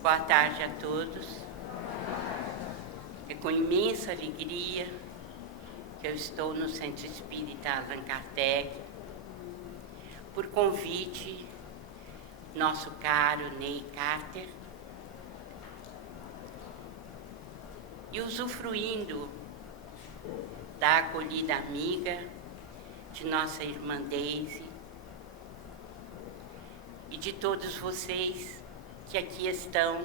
Boa tarde a todos. É com imensa alegria que eu estou no Centro Espírita Allan Kardec, por convite nosso caro Ney Carter, e usufruindo da acolhida amiga de nossa irmã Daisy e de todos vocês que aqui estão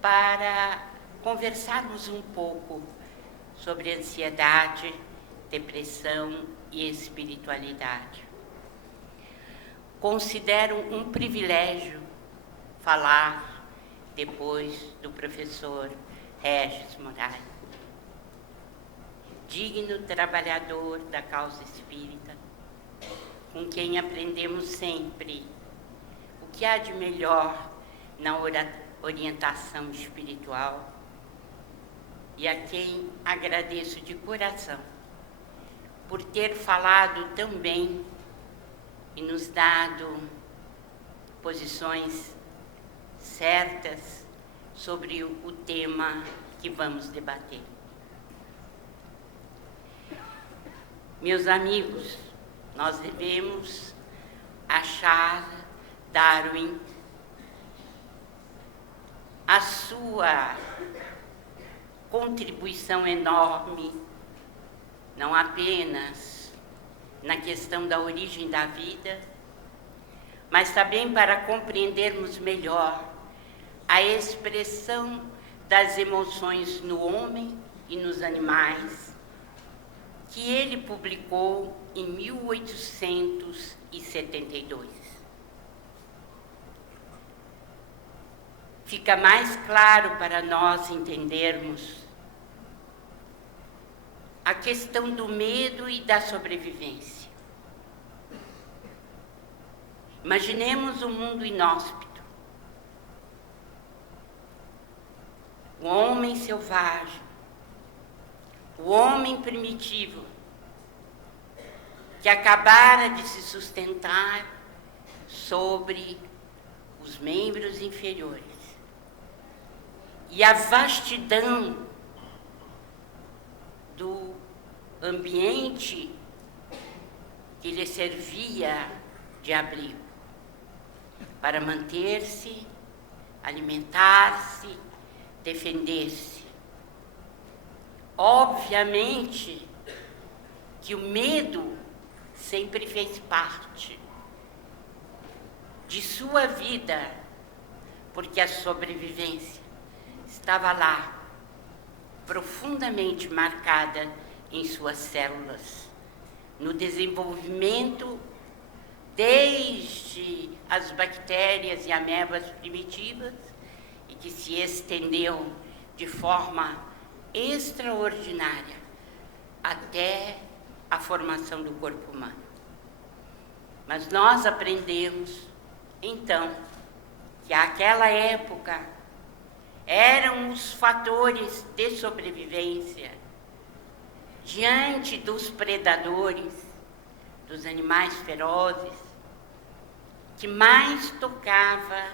para conversarmos um pouco sobre ansiedade, depressão e espiritualidade. Considero um privilégio falar depois do professor Regis Moraes, digno trabalhador da causa espírita, com quem aprendemos sempre o que há de melhor na orientação espiritual, e a quem agradeço de coração por ter falado tão bem e nos dado posições certas sobre o tema que vamos debater. Meus amigos, nós devemos achar Darwin a sua contribuição enorme, não apenas na questão da origem da vida, mas também para compreendermos melhor a expressão das emoções no homem e nos animais, que ele publicou em 1872. Fica mais claro para nós entendermos a questão do medo e da sobrevivência. Imaginemos um mundo inóspito. O homem selvagem, o homem primitivo, que acabara de se sustentar sobre os membros inferiores, e a vastidão do ambiente que lhe servia de abrigo para manter-se, alimentar-se, defender-se. Obviamente que o medo sempre fez parte de sua vida, porque a sobrevivência estava lá, profundamente marcada em suas células, no desenvolvimento desde as bactérias e amebas primitivas, e que se estendeu de forma extraordinária até a formação do corpo humano. Mas nós aprendemos, então, que àquela época eram os fatores de sobrevivência diante dos predadores, dos animais ferozes, que mais tocava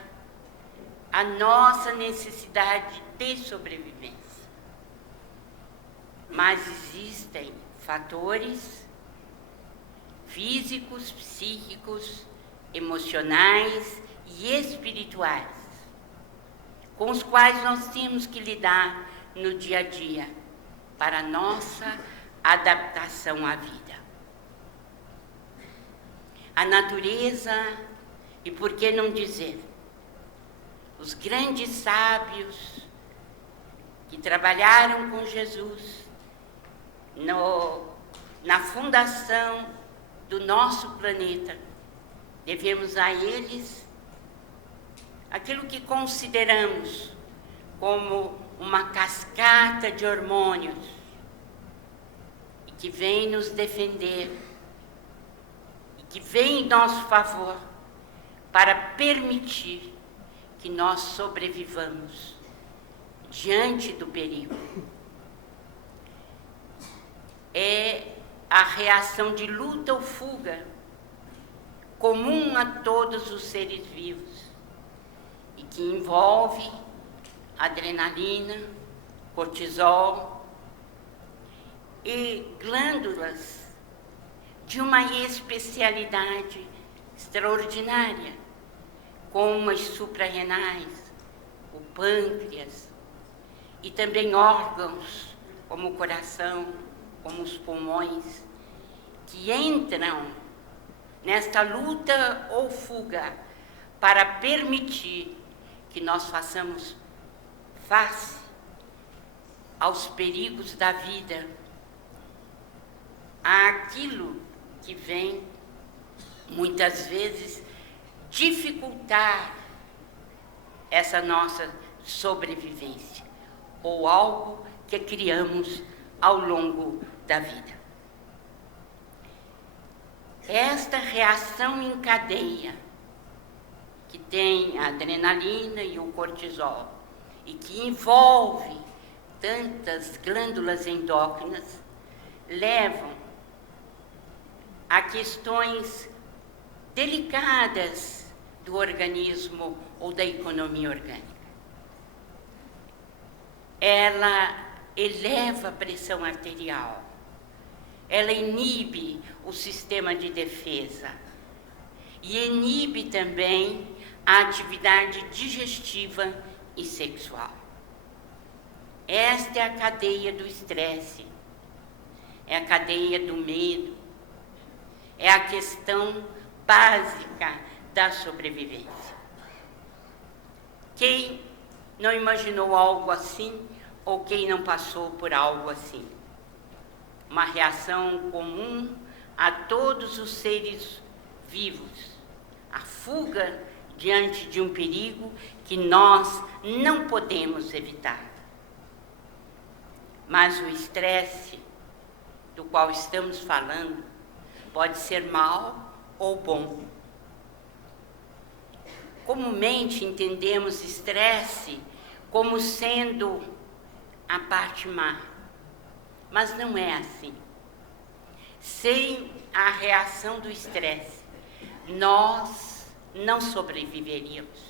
a nossa necessidade de sobrevivência. Mas existem fatores físicos, psíquicos, emocionais e espirituais com os quais nós temos que lidar no dia a dia para a nossa adaptação à vida. A natureza, e por que não dizer, os grandes sábios que trabalharam com Jesus na fundação do nosso planeta, devemos a eles aquilo que consideramos como uma cascata de hormônios e que vem nos defender e que vem em nosso favor para permitir que nós sobrevivamos diante do perigo. É a reação de luta ou fuga comum a todos os seres vivos, e que envolve adrenalina, cortisol e glândulas de uma especialidade extraordinária, como as suprarrenais, o pâncreas, e também órgãos como o coração, como os pulmões, que entram nesta luta ou fuga para permitir que nós façamos face aos perigos da vida, àquilo que vem, muitas vezes, dificultar essa nossa sobrevivência, ou algo que criamos ao longo da vida. Esta reação em cadeia, que tem a adrenalina e o cortisol, e que envolve tantas glândulas endócrinas, levam a questões delicadas do organismo ou da economia orgânica. Ela eleva a pressão arterial, ela inibe o sistema de defesa e inibe também a atividade digestiva e sexual. Esta é a cadeia do estresse, é a cadeia do medo, é a questão básica da sobrevivência. Quem não imaginou algo assim, ou quem não passou por algo assim? Uma reação comum a todos os seres vivos, a fuga diante de um perigo que nós não podemos evitar. Mas o estresse do qual estamos falando pode ser mal ou bom. Comumente entendemos estresse como sendo a parte má, mas não é assim. Sem a reação do estresse, nós não sobreviveríamos.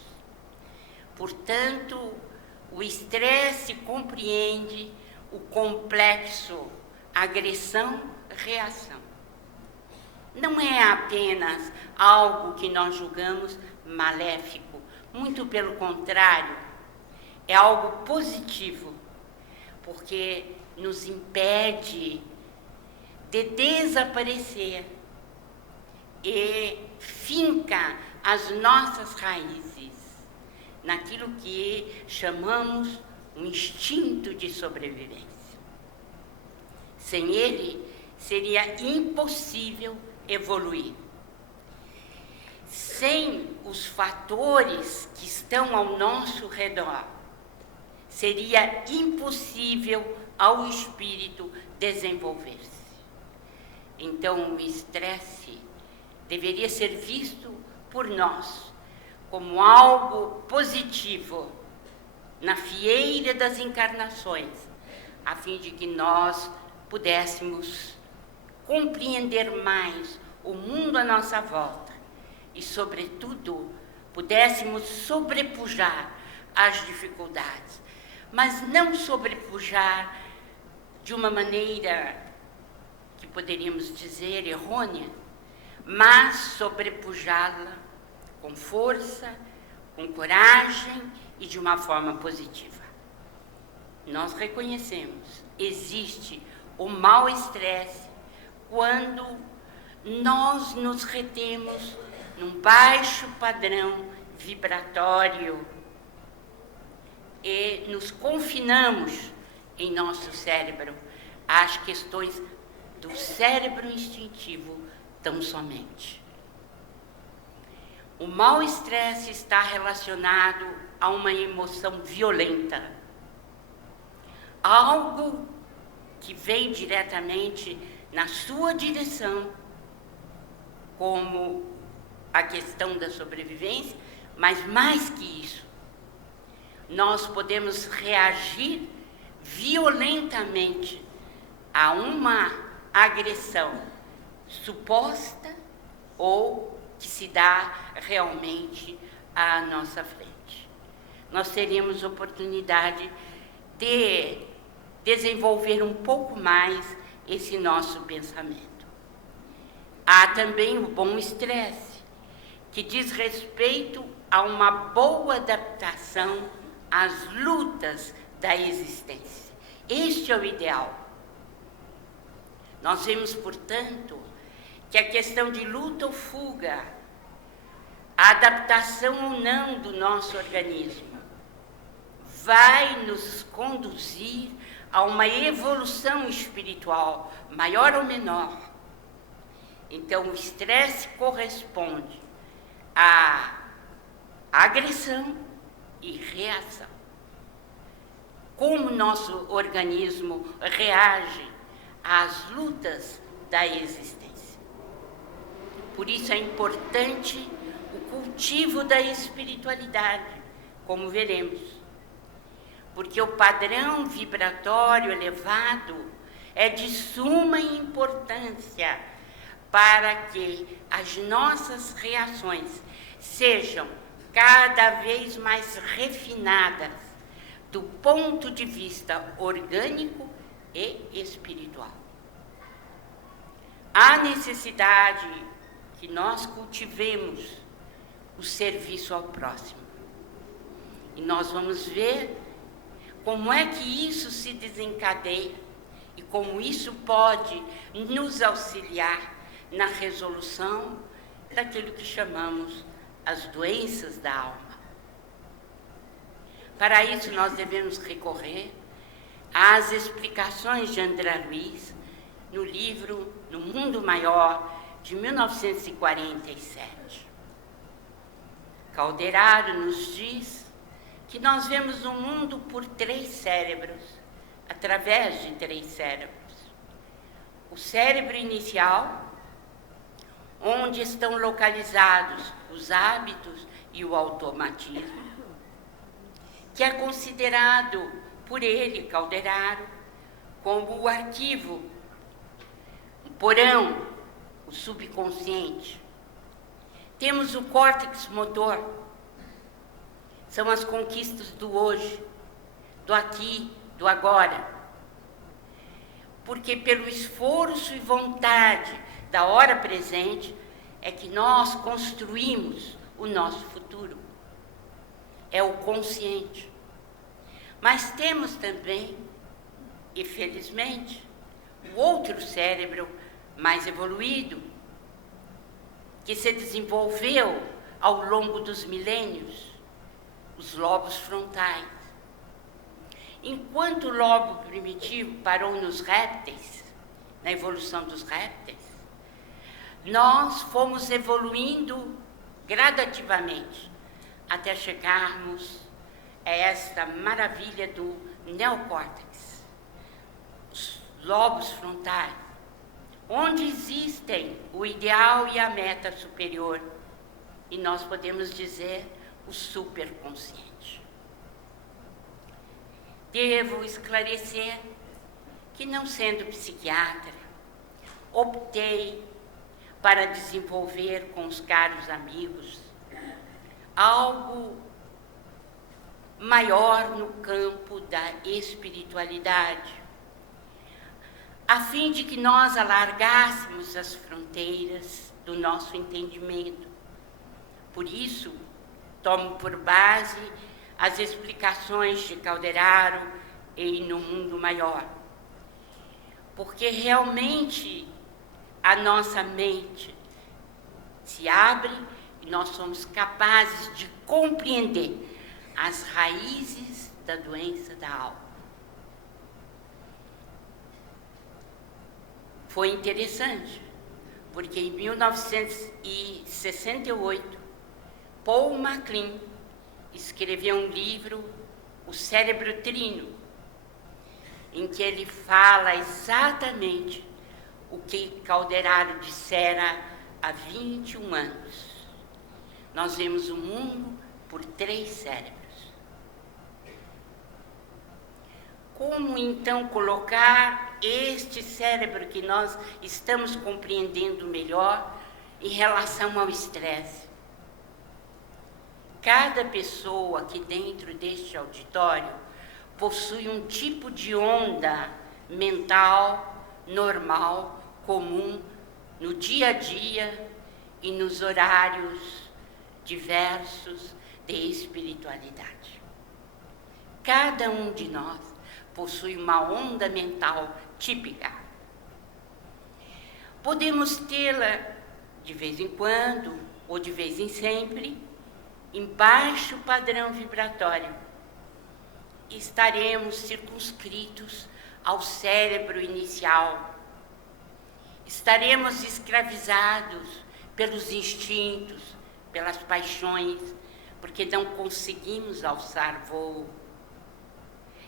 Portanto, o estresse compreende o complexo agressão-reação. Não é apenas algo que nós julgamos maléfico, muito pelo contrário, é algo positivo, porque nos impede de desaparecer e finca as nossas raízes naquilo que chamamos um instinto de sobrevivência. Sem ele, seria impossível evoluir. Sem os fatores que estão ao nosso redor, seria impossível ao espírito desenvolver-se. Então, o estresse deveria ser visto por nós como algo positivo na fieira das encarnações, a fim de que nós pudéssemos compreender mais o mundo à nossa volta e, sobretudo, pudéssemos sobrepujar as dificuldades, mas não sobrepujar de uma maneira que poderíamos dizer errônea, mas sobrepujá-la com força, com coragem e de uma forma positiva. Nós reconhecemos, existe o mau estresse quando nós nos retemos num baixo padrão vibratório e nos confinamos em nosso cérebro às questões do cérebro instintivo tão somente. O mau estresse está relacionado a uma emoção violenta, algo que vem diretamente na sua direção, como a questão da sobrevivência, mas mais que isso, nós podemos reagir violentamente a uma agressão suposta ou que se dá realmente à nossa frente. nós teremos oportunidade de desenvolver um pouco mais esse nosso pensamento. Há também o bom estresse, que diz respeito a uma boa adaptação às lutas da existência. Este é o ideal. Nós vemos, portanto, que a questão de luta ou fuga, a adaptação ou não do nosso organismo, vai nos conduzir a uma evolução espiritual, maior ou menor. Então, o estresse corresponde à agressão e reação. Como nosso organismo reage às lutas da existência. Por isso é importante o cultivo da espiritualidade, como veremos. Porque o padrão vibratório elevado é de suma importância para que as nossas reações sejam cada vez mais refinadas do ponto de vista orgânico e espiritual. Há necessidade que nós cultivemos o serviço ao próximo. E nós vamos ver como é que isso se desencadeia e como isso pode nos auxiliar na resolução daquilo que chamamos as doenças da alma. Para isso, nós devemos recorrer às explicações de André Luiz no livro No Mundo Maior, de 1947. Calderaro nos diz que nós vemos o mundo por 3 cérebros, através de 3 cérebros. O cérebro inicial, onde estão localizados os hábitos e o automatismo, que é considerado por ele, Calderaro, como o arquivo, o porão, o subconsciente. Temos o córtex motor, são as conquistas do hoje, do aqui, do agora. Porque pelo esforço e vontade da hora presente é que nós construímos o nosso futuro. É o consciente. Mas temos também, e felizmente, o outro cérebro mais evoluído, que se desenvolveu ao longo dos milênios, os lobos frontais. Enquanto o lobo primitivo parou nos répteis, na evolução dos répteis, nós fomos evoluindo gradativamente até chegarmos a esta maravilha do neocórtex, os lobos frontais, onde existem o ideal e a meta superior, e nós podemos dizer o superconsciente. Devo esclarecer que, não sendo psiquiatra, optei para desenvolver com os caros amigos algo maior no campo da espiritualidade, a fim de que nós alargássemos as fronteiras do nosso entendimento. Por isso, tomo por base as explicações de Calderaro e No Mundo Maior, porque realmente a nossa mente se abre e nós somos capazes de compreender as raízes da doença da alma. Foi interessante, porque em 1968, Paul MacLean escreveu um livro, O Cérebro Trino, em que ele fala exatamente o que Calderaro dissera há 21 anos. Nós vemos o mundo por 3 cérebros. Como então colocar este cérebro que nós estamos compreendendo melhor em relação ao estresse? cada pessoa aqui dentro deste auditório possui um tipo de onda mental, normal, comum, no dia a dia e nos horários diversos de espiritualidade. Cada um de nós possui uma onda mental típica. Podemos tê-la de vez em quando ou de vez em sempre em baixo padrão vibratório. Estaremos circunscritos ao cérebro inicial. Estaremos escravizados pelos instintos, pelas paixões, porque não conseguimos alçar voo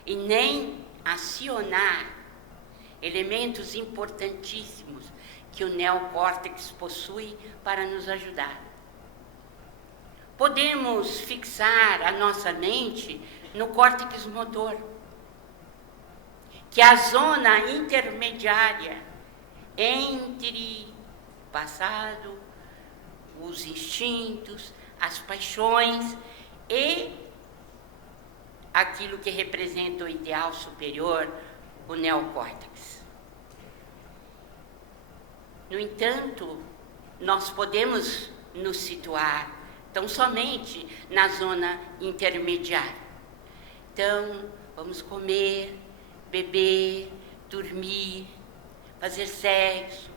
e nem acionar elementos importantíssimos que o neocórtex possui para nos ajudar. Podemos fixar a nossa mente no córtex motor, que é a zona intermediária entre o passado, os instintos, as paixões e aquilo que representa o ideal superior, o neocórtex. No entanto, nós podemos nos situar tão somente na zona intermediária. Então, vamos comer, beber, dormir, fazer sexo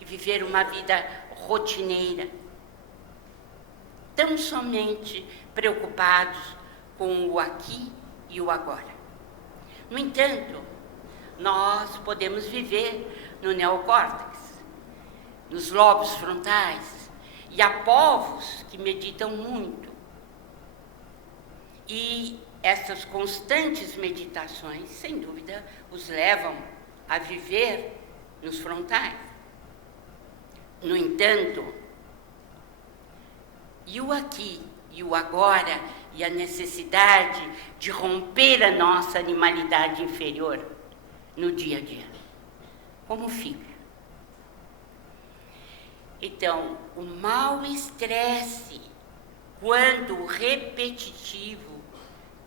e viver uma vida rotineira, tão somente preocupados com o aqui e o agora. No entanto, nós podemos viver no neocórtex, nos lobos frontais, e há povos que meditam muito. E essas constantes meditações, sem dúvida, os levam a viver nos frontais. No entanto, e o aqui e o agora e a necessidade de romper a nossa animalidade inferior no dia a dia, como fica? Então, o mau estresse, quando repetitivo,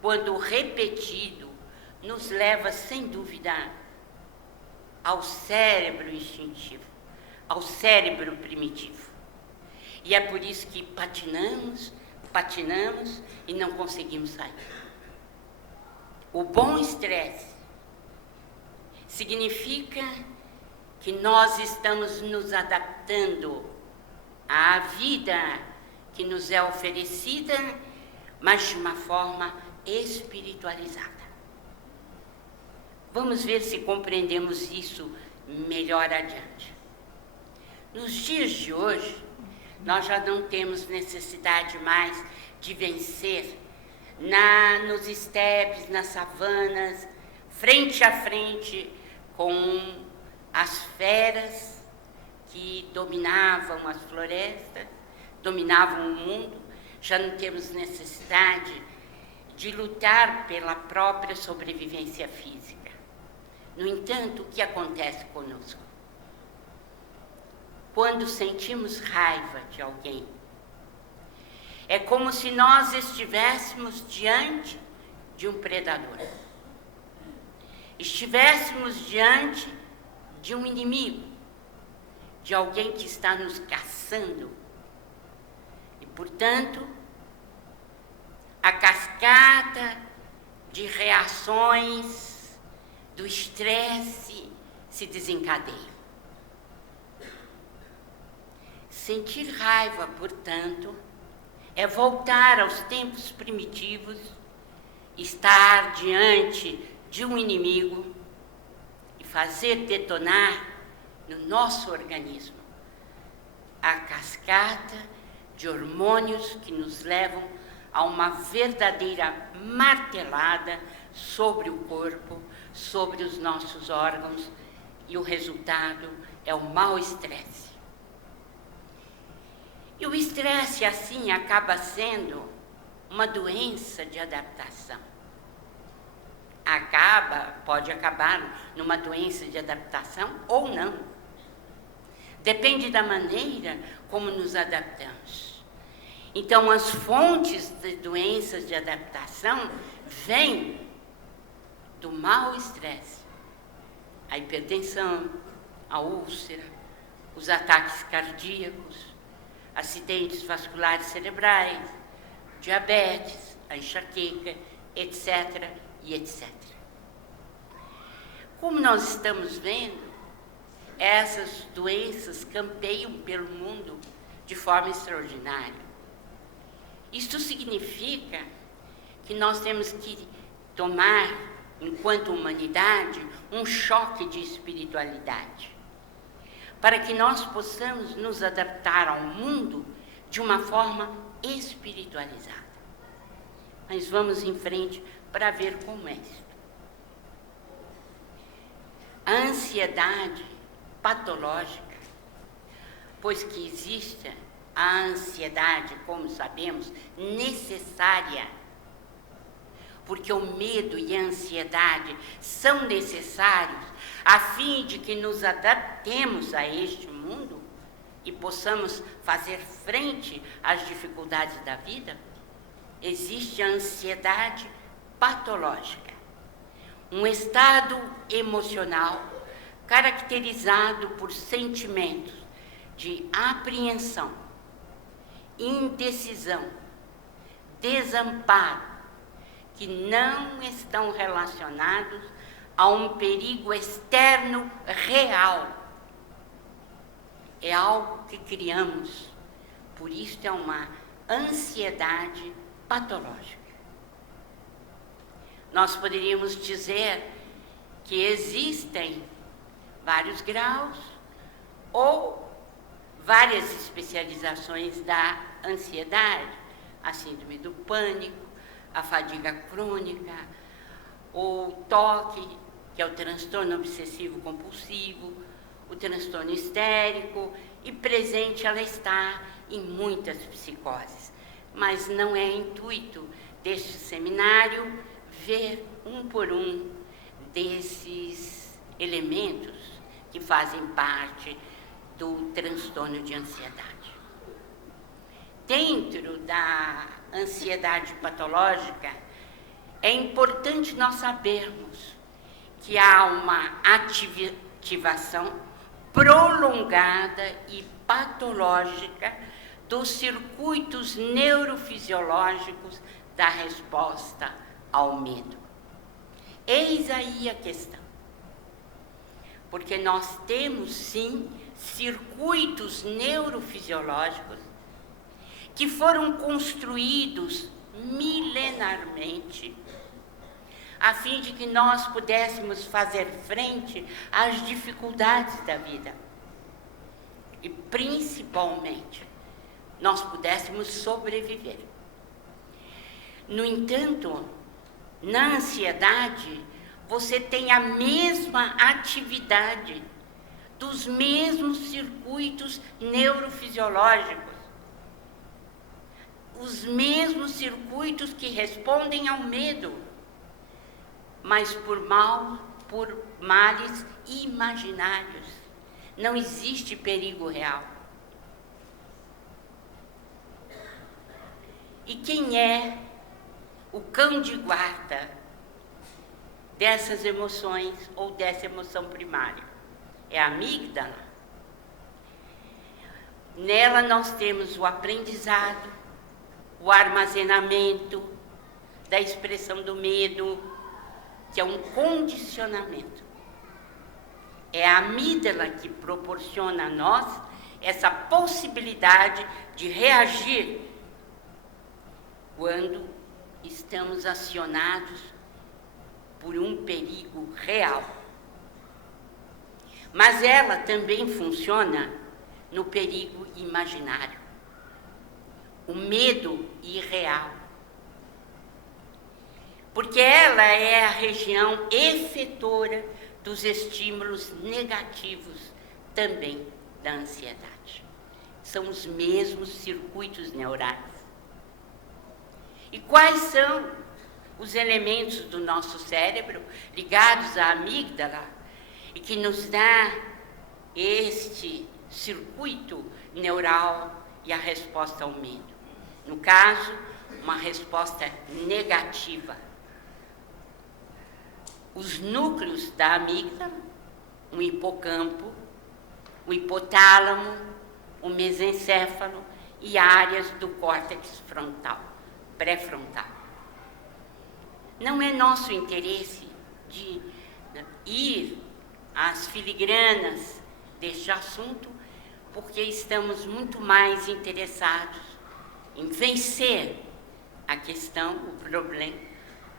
quando repetido, nos leva, sem dúvida, ao cérebro instintivo, ao cérebro primitivo. E é por isso que patinamos e não conseguimos sair. O bom estresse significa que nós estamos nos adaptando à vida que nos é oferecida, mas de uma forma espiritualizada. Vamos ver se compreendemos isso melhor adiante. Nos dias de hoje, nós já não temos necessidade mais de vencer nos estepes, nas savanas, frente a frente com as feras que dominavam as florestas, dominavam o mundo. Já não temos necessidade de lutar pela própria sobrevivência física. No entanto, o que acontece conosco? Quando sentimos raiva de alguém, é como se nós estivéssemos diante de um predador. Estivéssemos diante de um inimigo, de alguém que está nos caçando. E, portanto, a cascata de reações do estresse se desencadeia. Sentir raiva, portanto, é voltar aos tempos primitivos, estar diante de um inimigo e fazer detonar no nosso organismo a cascata de hormônios que nos levam a uma verdadeira martelada sobre o corpo, sobre os nossos órgãos, e o resultado é o mau estresse. E o estresse, assim, acaba sendo uma doença de adaptação. Pode acabar numa doença de adaptação ou não. Depende da maneira como nos adaptamos. Então, as fontes de doenças de adaptação vêm do mau estresse. A hipertensão, a úlcera, os ataques cardíacos, acidentes vasculares cerebrais, diabetes, a enxaqueca, etc. e etc. Como nós estamos vendo, essas doenças campeiam pelo mundo de forma extraordinária. Isto significa que nós temos que tomar, enquanto humanidade, um choque de espiritualidade, para que nós possamos nos adaptar ao mundo de uma forma espiritualizada. Mas vamos em frente para ver como é isso. A ansiedade patológica, pois que existe a ansiedade, como sabemos, necessária, porque o medo e a ansiedade são necessários a fim de que nos adaptemos a este mundo e possamos fazer frente às dificuldades da vida. Existe a ansiedade patológica, um estado emocional caracterizado por sentimentos de apreensão, indecisão, desamparo, que não estão relacionados a um perigo externo real. É algo que criamos, por isso é uma ansiedade patológica. Nós poderíamos dizer que existem vários graus ou várias especializações da ansiedade, a síndrome do pânico, a fadiga crônica, o TOC, que é o transtorno obsessivo compulsivo, o transtorno histérico, e presente ela está em muitas psicoses. Mas não é intuito deste seminário ver um por um desses elementos que fazem parte do transtorno de ansiedade. Dentro da ansiedade patológica, é importante nós sabermos que há uma ativação prolongada e patológica dos circuitos neurofisiológicos da resposta ao medo. Eis aí a questão. Porque nós temos, sim, circuitos neurofisiológicos que foram construídos milenarmente, a fim de que nós pudéssemos fazer frente às dificuldades da vida. E, principalmente, nós pudéssemos sobreviver. No entanto, na ansiedade, você tem a mesma atividade dos mesmos circuitos neurofisiológicos, os mesmos circuitos que respondem ao medo, mas por males imaginários. Não existe perigo real. E quem é o cão de guarda dessas emoções ou dessa emoção primária? É a amígdala. Nela nós temos o aprendizado, o armazenamento da expressão do medo, que é um condicionamento. É a amígdala que proporciona a nós essa possibilidade de reagir quando estamos acionados por um perigo real. Mas ela também funciona no perigo imaginário, o medo irreal. Porque ela é a região efetora dos estímulos negativos também da ansiedade. São os mesmos circuitos neurais. E quais são os elementos do nosso cérebro ligados à amígdala e que nos dá este circuito neural e a resposta ao medo? No caso, uma resposta negativa. Os núcleos da amígdala, o hipocampo, o hipotálamo, o mesencéfalo e áreas do córtex frontal, pré-frontal. Não é nosso interesse de ir às filigranas deste assunto, porque estamos muito mais interessados em vencer a questão, o problema,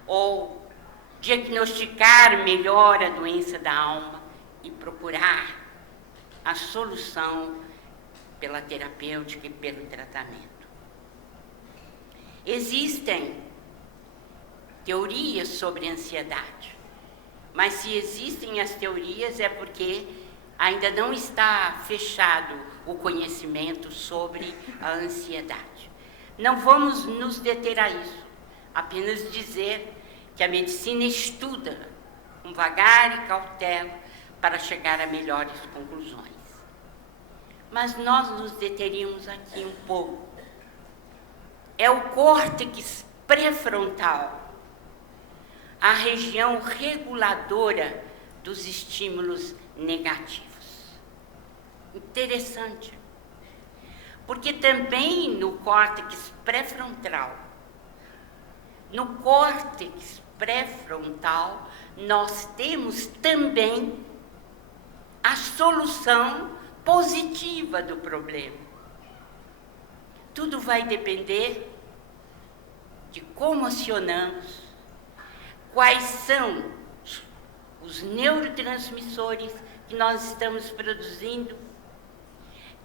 ou diagnosticar melhor a doença da alma e procurar a solução pela terapêutica e pelo tratamento. Existem teorias sobre ansiedade, mas se existem as teorias é porque ainda não está fechado o conhecimento sobre a ansiedade. Não vamos nos deter a isso, apenas dizer que a medicina estuda com vagar e cautela para chegar a melhores conclusões. Mas nós nos deteríamos aqui um pouco. É o córtex pré-frontal, a região reguladora dos estímulos negativos. Interessante, porque também no córtex pré-frontal, nós temos também a solução positiva do problema. Tudo vai depender de como acionamos, quais são os neurotransmissores que nós estamos produzindo,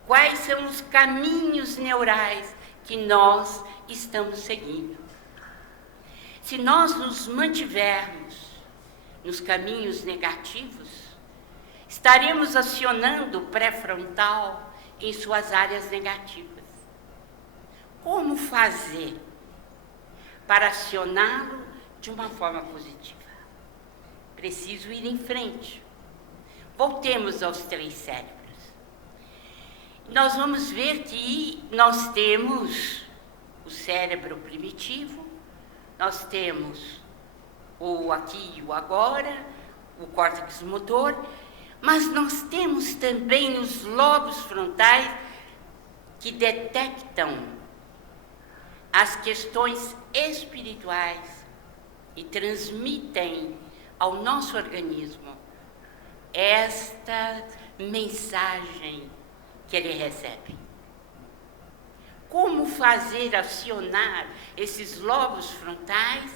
quais são os caminhos neurais que nós estamos seguindo. Se nós nos mantivermos nos caminhos negativos, estaremos acionando o pré-frontal em suas áreas negativas. Como fazer para acioná-lo de uma forma positiva? Preciso ir em frente. Voltemos aos 3 cérebros. Nós vamos ver que nós temos o cérebro primitivo, nós temos o aqui e o agora, o córtex motor, mas nós temos também os lobos frontais que detectam as questões espirituais e transmitem ao nosso organismo esta mensagem que ele recebe. Como fazer acionar esses lobos frontais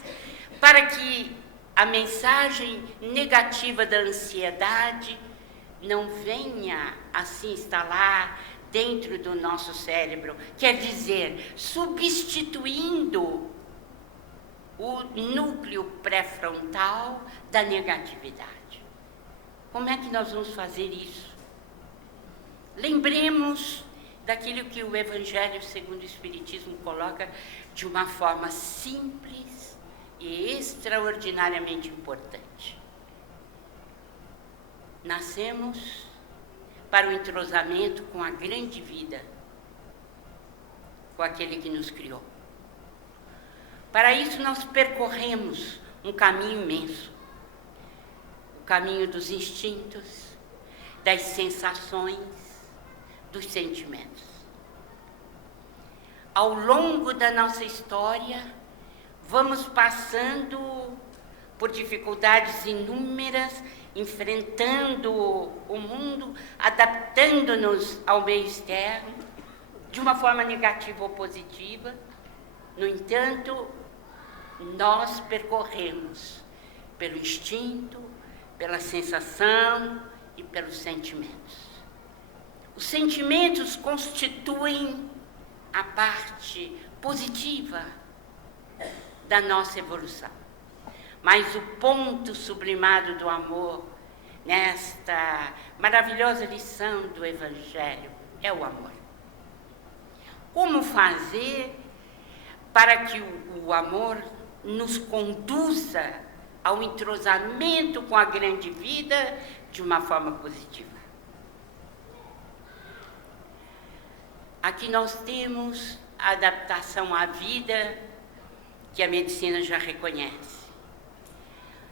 para que a mensagem negativa da ansiedade não venha a se instalar dentro do nosso cérebro, quer dizer, substituindo o núcleo pré-frontal da negatividade. Como é que nós vamos fazer isso? Lembremos daquilo que o Evangelho segundo o Espiritismo coloca de uma forma simples e extraordinariamente importante. Nascemos para o entrosamento com a grande vida, com aquele que nos criou. Para isso nós percorremos um caminho imenso, o caminho dos instintos, das sensações, dos sentimentos. Ao longo da nossa história, vamos passando por dificuldades inúmeras, enfrentando o mundo, adaptando-nos ao meio externo, de uma forma negativa ou positiva. No entanto, nós percorremos pelo instinto, pela sensação e pelos sentimentos. Os sentimentos constituem a parte positiva da nossa evolução. Mas o ponto sublimado do amor, nesta maravilhosa lição do Evangelho, é o amor. Como fazer para que o amor nos conduza ao entrosamento com a grande vida de uma forma positiva? Aqui nós temos adaptação à vida que a medicina já reconhece.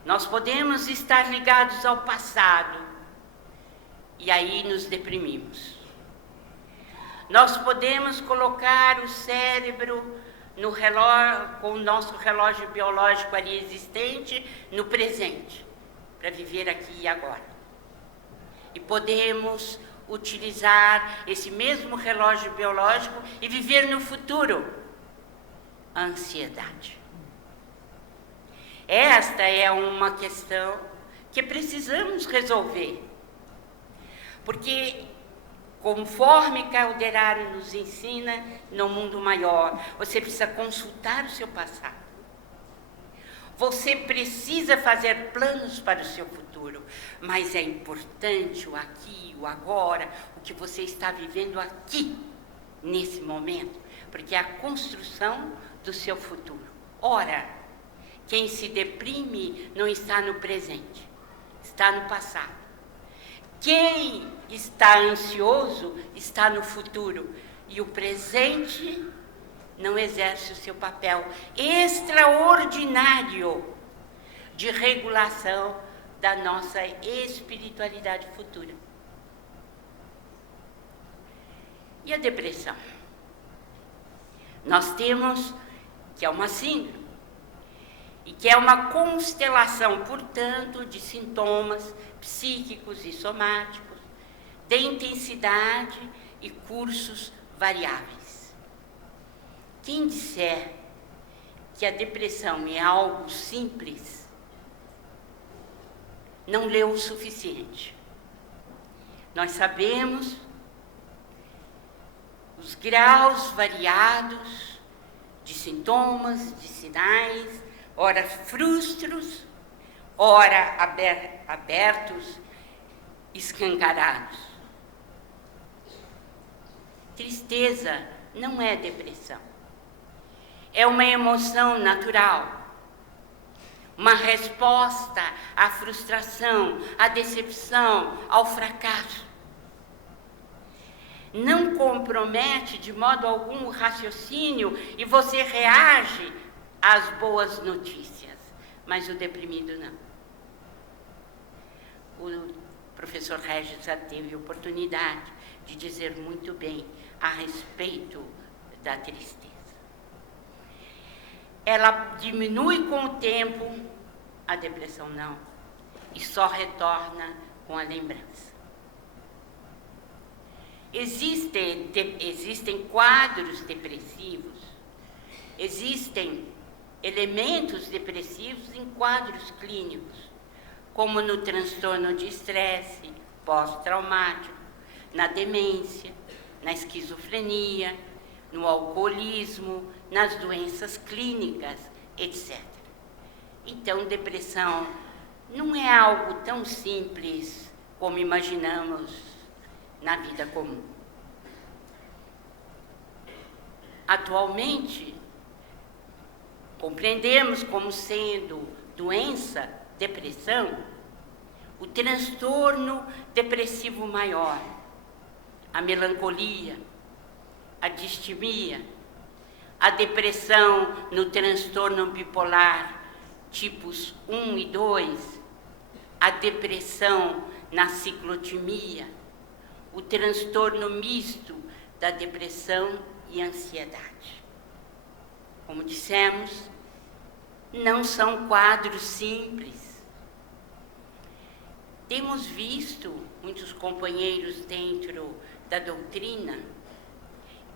Nós podemos estar ligados ao passado e aí nos deprimimos. Nós podemos colocar o cérebro no relógio, com o nosso relógio biológico ali existente, no presente, para viver aqui e agora. E podemos utilizar esse mesmo relógio biológico e viver no futuro. A ansiedade. Esta é uma questão que precisamos resolver. Porque, conforme Calderaro nos ensina, no mundo maior, você precisa consultar o seu passado. Você precisa fazer planos para o seu futuro, mas é importante o aqui, o agora, o que você está vivendo aqui, nesse momento, porque é a construção do seu futuro. Ora, quem se deprime não está no presente, está no passado. Quem está ansioso está no futuro, e o presente não exerce o seu papel extraordinário de regulação da nossa espiritualidade futura. E a depressão? Nós temos que é uma síndrome, e que é uma constelação, portanto, de sintomas psíquicos e somáticos, de intensidade e cursos variáveis. Quem disser que a depressão é algo simples, não leu o suficiente. Nós sabemos os graus variados de sintomas, de sinais, ora frustros, ora abertos, escancarados. Tristeza não é depressão. É uma emoção natural, uma resposta à frustração, à decepção, ao fracasso. Não compromete de modo algum o raciocínio e você reage às boas notícias, mas o deprimido não. O professor Regis já teve oportunidade de dizer muito bem a respeito da tristeza. Ela diminui com o tempo, a depressão não, e só retorna com a lembrança. Existem quadros depressivos, existem elementos depressivos em quadros clínicos, como no transtorno de estresse pós-traumático, na demência, na esquizofrenia, no alcoolismo, nas doenças clínicas, etc. Então, depressão não é algo tão simples como imaginamos na vida comum. Atualmente, compreendemos como sendo doença, depressão, o transtorno depressivo maior, a melancolia, a distimia, a depressão no transtorno bipolar, tipos 1 e 2, a depressão na ciclotimia, o transtorno misto da depressão e ansiedade. Como dissemos, não são quadros simples. Temos visto muitos companheiros dentro da doutrina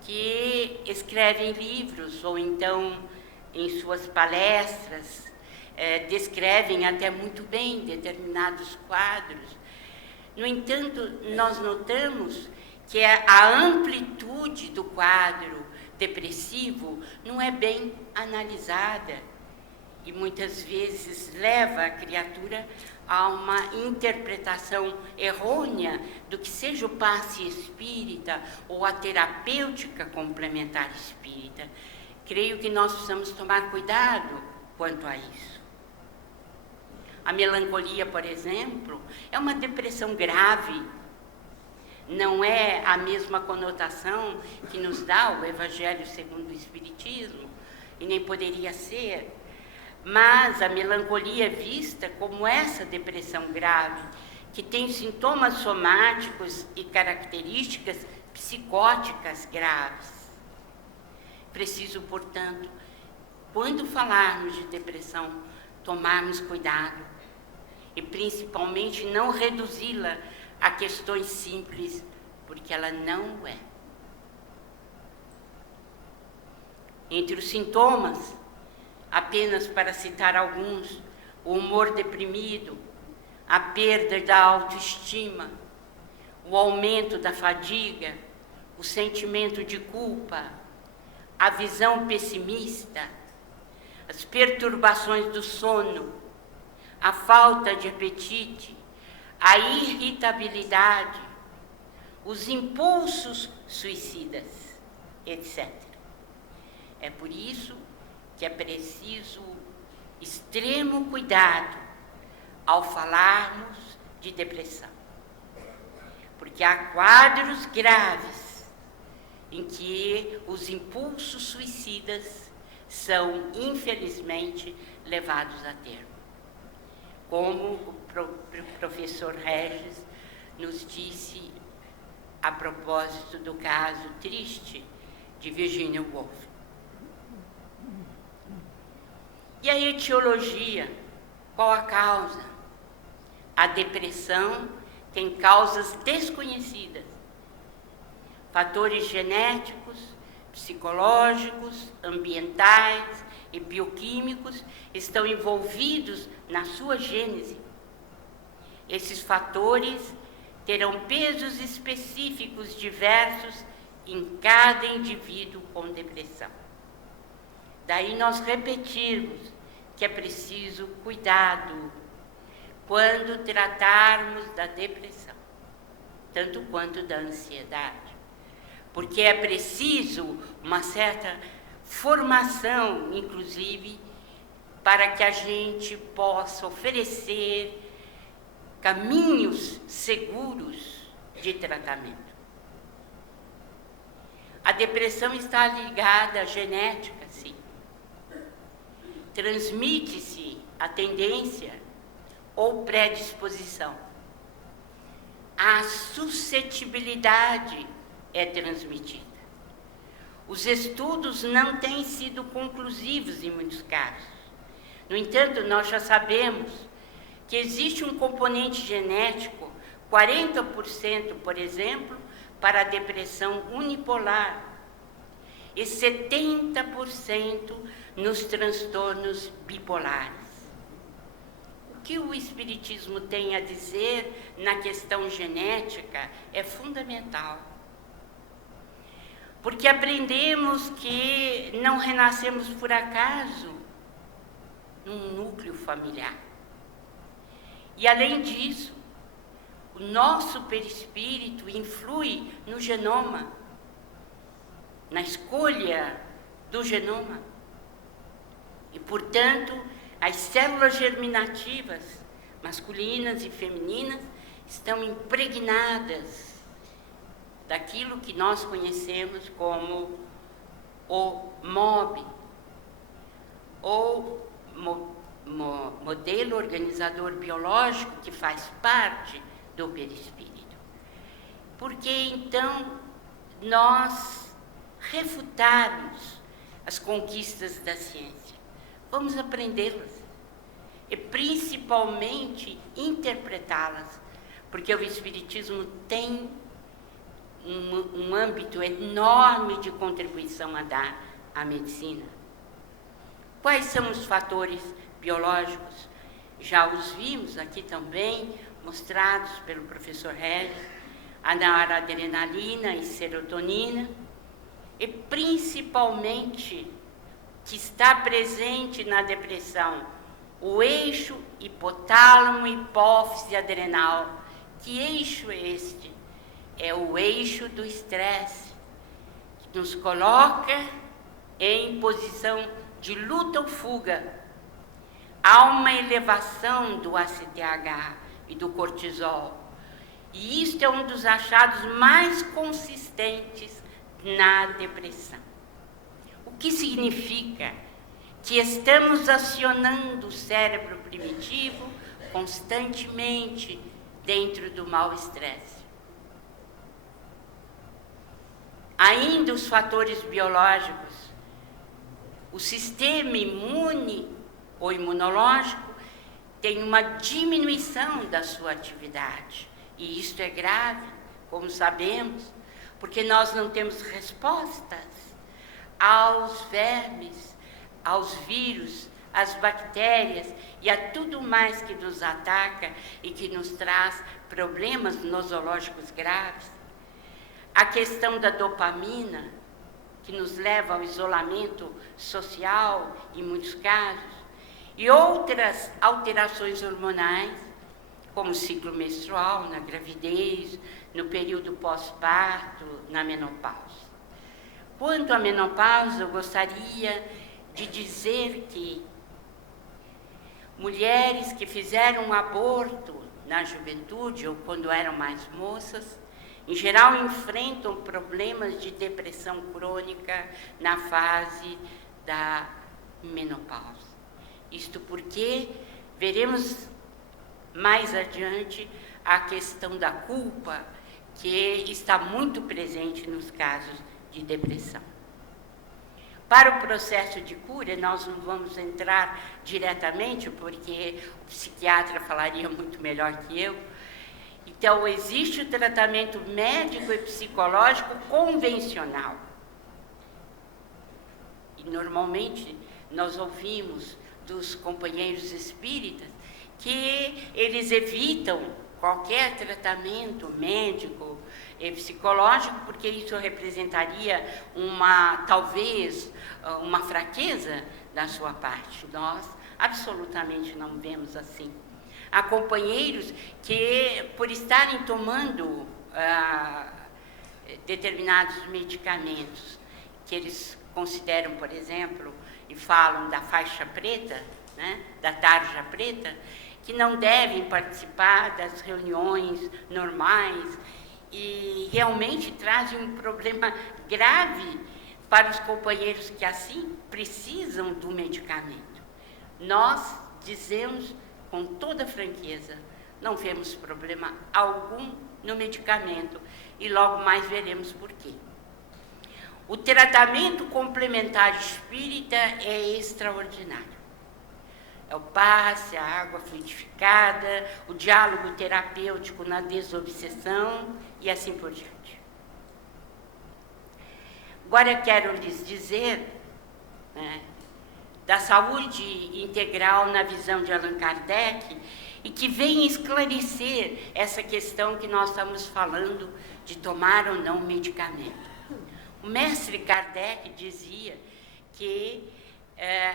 que escrevem livros ou então em suas palestras descrevem até muito bem determinados quadros. No entanto, nós notamos que a amplitude do quadro depressivo não é bem analisada e muitas vezes leva a criatura a uma interpretação errônea do que seja o passe espírita ou a terapêutica complementar espírita. Creio que nós precisamos tomar cuidado quanto a isso. A melancolia, por exemplo, é uma depressão grave. não é a mesma conotação que nos dá o Evangelho segundo o Espiritismo, e nem poderia ser, mas a melancolia é vista como essa depressão grave, que tem sintomas somáticos e características psicóticas graves. Preciso, portanto, quando falarmos de depressão, tomarmos cuidado e principalmente não reduzi-la a questões simples, porque ela não é. Entre os sintomas, apenas para citar alguns, o humor deprimido, a perda da autoestima, o aumento da fadiga, o sentimento de culpa, a visão pessimista, as perturbações do sono, a falta de apetite, a irritabilidade, os impulsos suicidas, etc. É por isso que é preciso extremo cuidado ao falarmos de depressão, porque há quadros graves em que os impulsos suicidas são, infelizmente, levados a termo. Como o professor Regis nos disse a propósito do caso triste de Virginia Woolf. E a etiologia? Qual a causa? A depressão tem causas desconhecidas. Fatores genéticos, psicológicos, ambientais e bioquímicos estão envolvidos na sua gênese. Esses fatores terão pesos específicos diversos em cada indivíduo com depressão. Daí nós repetirmos que é preciso cuidado quando tratarmos da depressão, tanto quanto da ansiedade, porque é preciso uma certa formação, inclusive, para que a gente possa oferecer caminhos seguros de tratamento. A depressão está ligada à genética, sim. Transmite-se a tendência ou predisposição. A suscetibilidade é transmitida. Os estudos não têm sido conclusivos em muitos casos. No entanto, nós já sabemos que existe um componente genético, 40%, por exemplo, para a depressão unipolar e 70% nos transtornos bipolares. O que o Espiritismo tem a dizer na questão genética é fundamental. Porque aprendemos que não renascemos por acaso num núcleo familiar. E, além disso, o nosso perispírito influi no genoma, na escolha do genoma. E, portanto, as células germinativas, masculinas e femininas, estão impregnadas daquilo que nós conhecemos como o MOB, ou modelo organizador biológico que faz parte do perispírito. Porque, então, nós refutarmos as conquistas da ciência, vamos aprendê-las e, principalmente, interpretá-las, porque o Espiritismo tem um âmbito enorme de contribuição a dar à medicina. Quais são os fatores biológicos? Já os vimos aqui também, mostrados pelo professor Regis, a noradrenalina e serotonina, e principalmente que está presente na depressão, o eixo hipotálamo-hipófise adrenal. Que eixo é este? É o eixo do estresse, que nos coloca em posição de luta ou fuga. Há uma elevação do ACTH e do cortisol. E isto é um dos achados mais consistentes na depressão. O que significa que estamos acionando o cérebro primitivo constantemente dentro do mau estresse. Ainda os fatores biológicos, o sistema imune ou imunológico tem uma diminuição da sua atividade. E isto é grave, como sabemos, porque nós não temos respostas aos vermes, aos vírus, às bactérias e a tudo mais que nos ataca e que nos traz problemas nosológicos graves. A questão da dopamina, que nos leva ao isolamento social, em muitos casos, e outras alterações hormonais, como o ciclo menstrual, na gravidez, no período pós-parto, na menopausa. Quanto à menopausa, eu gostaria de dizer que mulheres que fizeram um aborto na juventude ou quando eram mais moças, em geral enfrentam problemas de depressão crônica na fase da menopausa. Isto porque veremos mais adiante a questão da culpa, que está muito presente nos casos de depressão. Para o processo de cura, nós não vamos entrar diretamente, porque o psiquiatra falaria muito melhor que eu. Então, existe o tratamento médico e psicológico convencional. E, normalmente, nós ouvimos dos companheiros espíritas que eles evitam qualquer tratamento médico e psicológico, porque isso representaria talvez uma fraqueza da sua parte. Nós absolutamente não vemos assim. Há companheiros que, por estarem tomando determinados medicamentos, que eles consideram, por exemplo, e falam da faixa preta, né, da tarja preta, que não devem participar das reuniões normais e realmente trazem um problema grave para os companheiros que assim precisam do medicamento. Nós dizemos com toda franqueza, não vemos problema algum no medicamento e logo mais veremos por quê. O tratamento complementar espírita é extraordinário. É o passe, a água fluidificada, o diálogo terapêutico na desobsessão e assim por diante. Agora quero lhes dizer, né, da saúde integral na visão de Allan Kardec e que vem esclarecer essa questão que nós estamos falando de tomar ou não medicamento. O mestre Kardec dizia que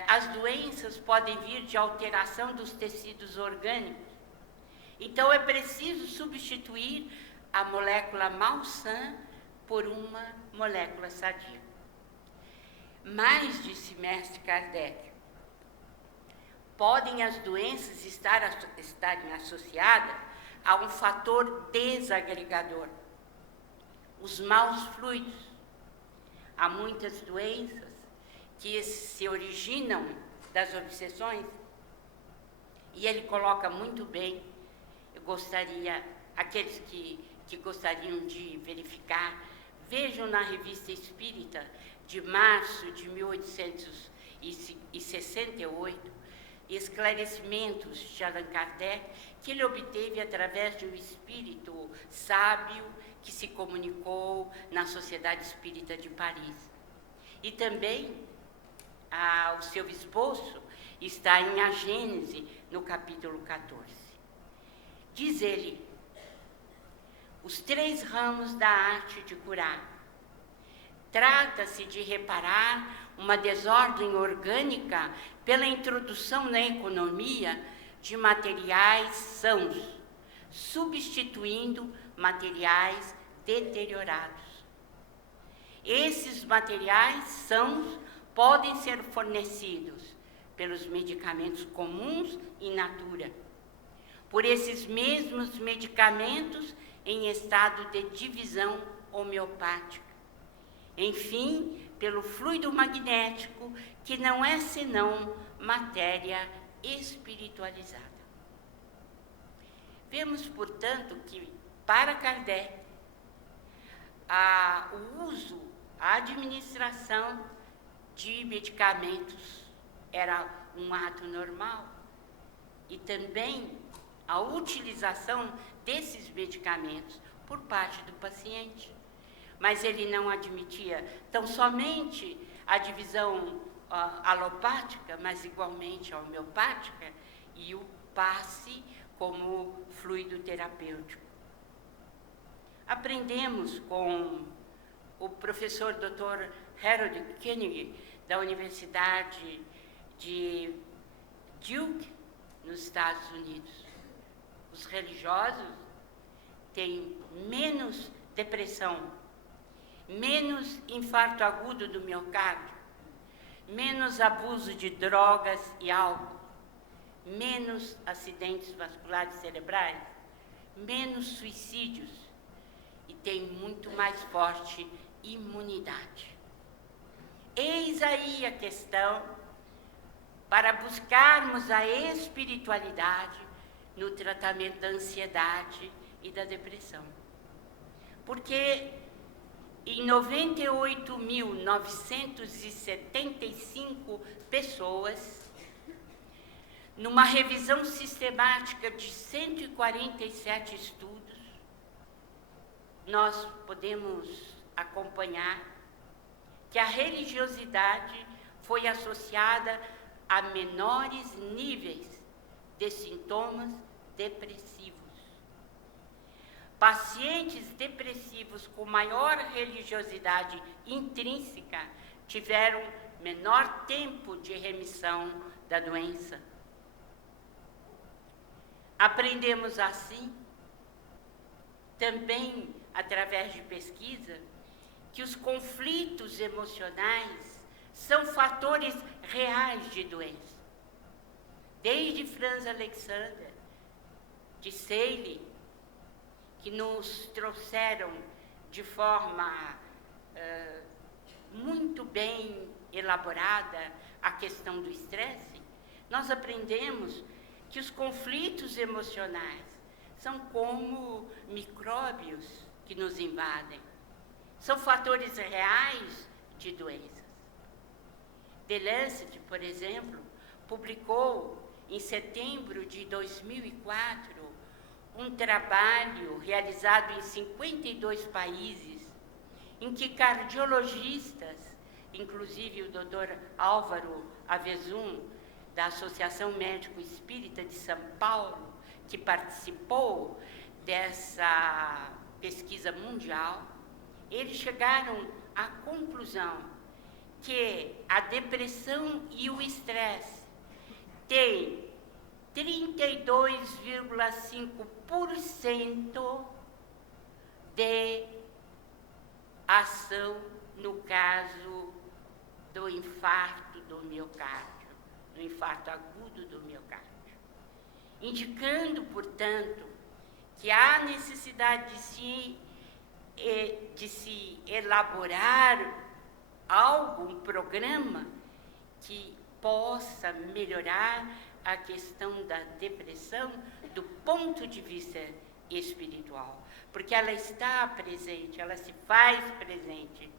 as doenças podem vir de alteração dos tecidos orgânicos. Então, é preciso substituir a molécula malsã por uma molécula sadia. Mas, disse mestre Kardec, podem as doenças estarem associadas a um fator desagregador, os maus fluidos. Há muitas doenças que se originam das obsessões, e ele coloca muito bem, eu gostaria, aqueles que gostariam de verificar, vejam na Revista Espírita, de março de 1868, esclarecimentos de Allan Kardec, que ele obteve através de um espírito sábio que se comunicou na Sociedade Espírita de Paris. E também o seu esboço está em A Gênese, no capítulo 14. Diz ele: os 3 ramos da arte de curar. Trata-se de reparar uma desordem orgânica pela introdução na economia de materiais sãos, substituindo materiais deteriorados. Esses materiais sãos podem ser fornecidos pelos medicamentos comuns in natura, por esses mesmos medicamentos em estado de divisão homeopática. Enfim, pelo fluido magnético, que não é senão matéria espiritualizada. Vemos, portanto, que para Kardec, o uso, a administração de medicamentos era um ato normal, e também a utilização desses medicamentos por parte do paciente. Mas ele não admitia tão somente a divisão alopática, mas igualmente a homeopática, e o passe como fluido terapêutico. Aprendemos com o professor Dr. Harold Koenig, da Universidade de Duke, nos Estados Unidos. Os religiosos têm menos depressão, menos infarto agudo do miocárdio, menos abuso de drogas e álcool, menos acidentes vasculares cerebrais, menos suicídios e tem muito mais forte imunidade. Eis aí a questão para buscarmos a espiritualidade no tratamento da ansiedade e da depressão. Porque em 98.975 pessoas, numa revisão sistemática de 147 estudos, nós podemos acompanhar que a religiosidade foi associada a menores níveis de sintomas depressivos. Pacientes depressivos com maior religiosidade intrínseca tiveram menor tempo de remissão da doença. Aprendemos assim, também através de pesquisa, que os conflitos emocionais são fatores reais de doença. Desde Franz Alexander, de Seyle, que nos trouxeram de forma muito bem elaborada a questão do estresse, nós aprendemos que os conflitos emocionais são como micróbios que nos invadem, são fatores reais de doenças. The Lancet, por exemplo, publicou em setembro de 2004 um trabalho realizado em 52 países, em que cardiologistas, inclusive o Dr. Álvaro Avezum, da Associação Médico Espírita de São Paulo, que participou dessa pesquisa mundial, eles chegaram à conclusão que a depressão e o estresse têm 32,5% de ação no caso do infarto do miocárdio, do infarto agudo do miocárdio, indicando, portanto, que há necessidade de se elaborar um programa que possa melhorar a questão da depressão do ponto de vista espiritual, porque ela está presente, ela se faz presente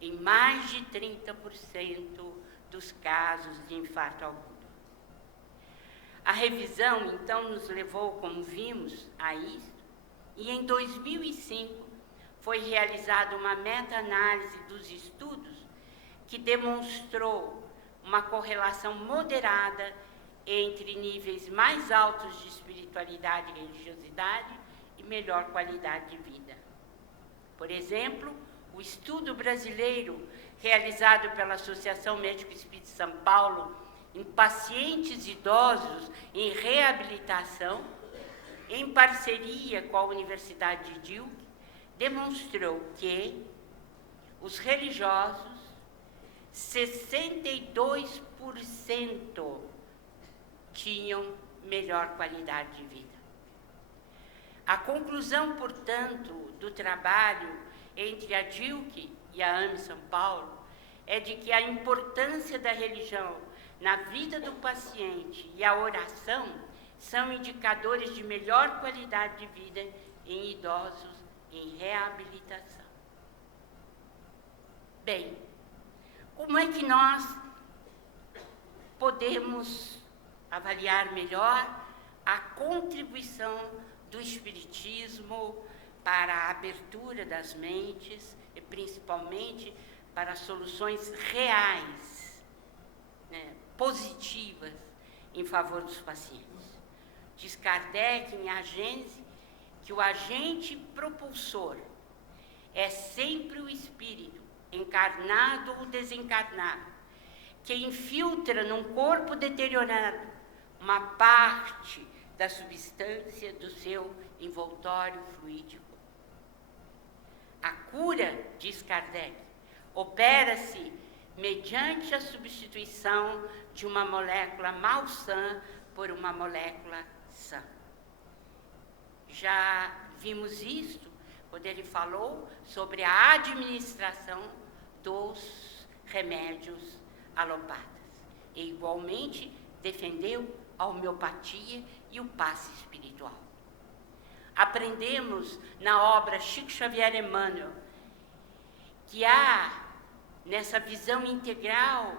em mais de 30% dos casos de infarto agudo. A revisão, então, nos levou, como vimos, a isso, e em 2005 foi realizada uma meta-análise dos estudos que demonstrou uma correlação moderada entre níveis mais altos de espiritualidade e religiosidade e melhor qualidade de vida. Por exemplo, o estudo brasileiro realizado pela Associação Médico Espírita de São Paulo em pacientes idosos em reabilitação, em parceria com a Universidade de Duke, demonstrou que os religiosos, 62% tinham melhor qualidade de vida. A conclusão, portanto, do trabalho entre a DILC e a AME São Paulo é de que a importância da religião na vida do paciente e a oração são indicadores de melhor qualidade de vida em idosos em reabilitação. Bem, como é que nós podemos avaliar melhor a contribuição do Espiritismo para a abertura das mentes e principalmente para soluções reais, positivas, em favor dos pacientes? Diz Kardec em A Gênese que o agente propulsor é sempre o espírito, encarnado ou desencarnado, que infiltra num corpo deteriorado uma parte da substância do seu envoltório fluídico. A cura, diz Kardec, opera-se mediante a substituição de uma molécula malsã por uma molécula sã. Já vimos isto quando ele falou sobre a administração dos remédios alopatas. E igualmente defendeu a homeopatia e o passe espiritual. Aprendemos na obra Chico Xavier Emmanuel que há, nessa visão integral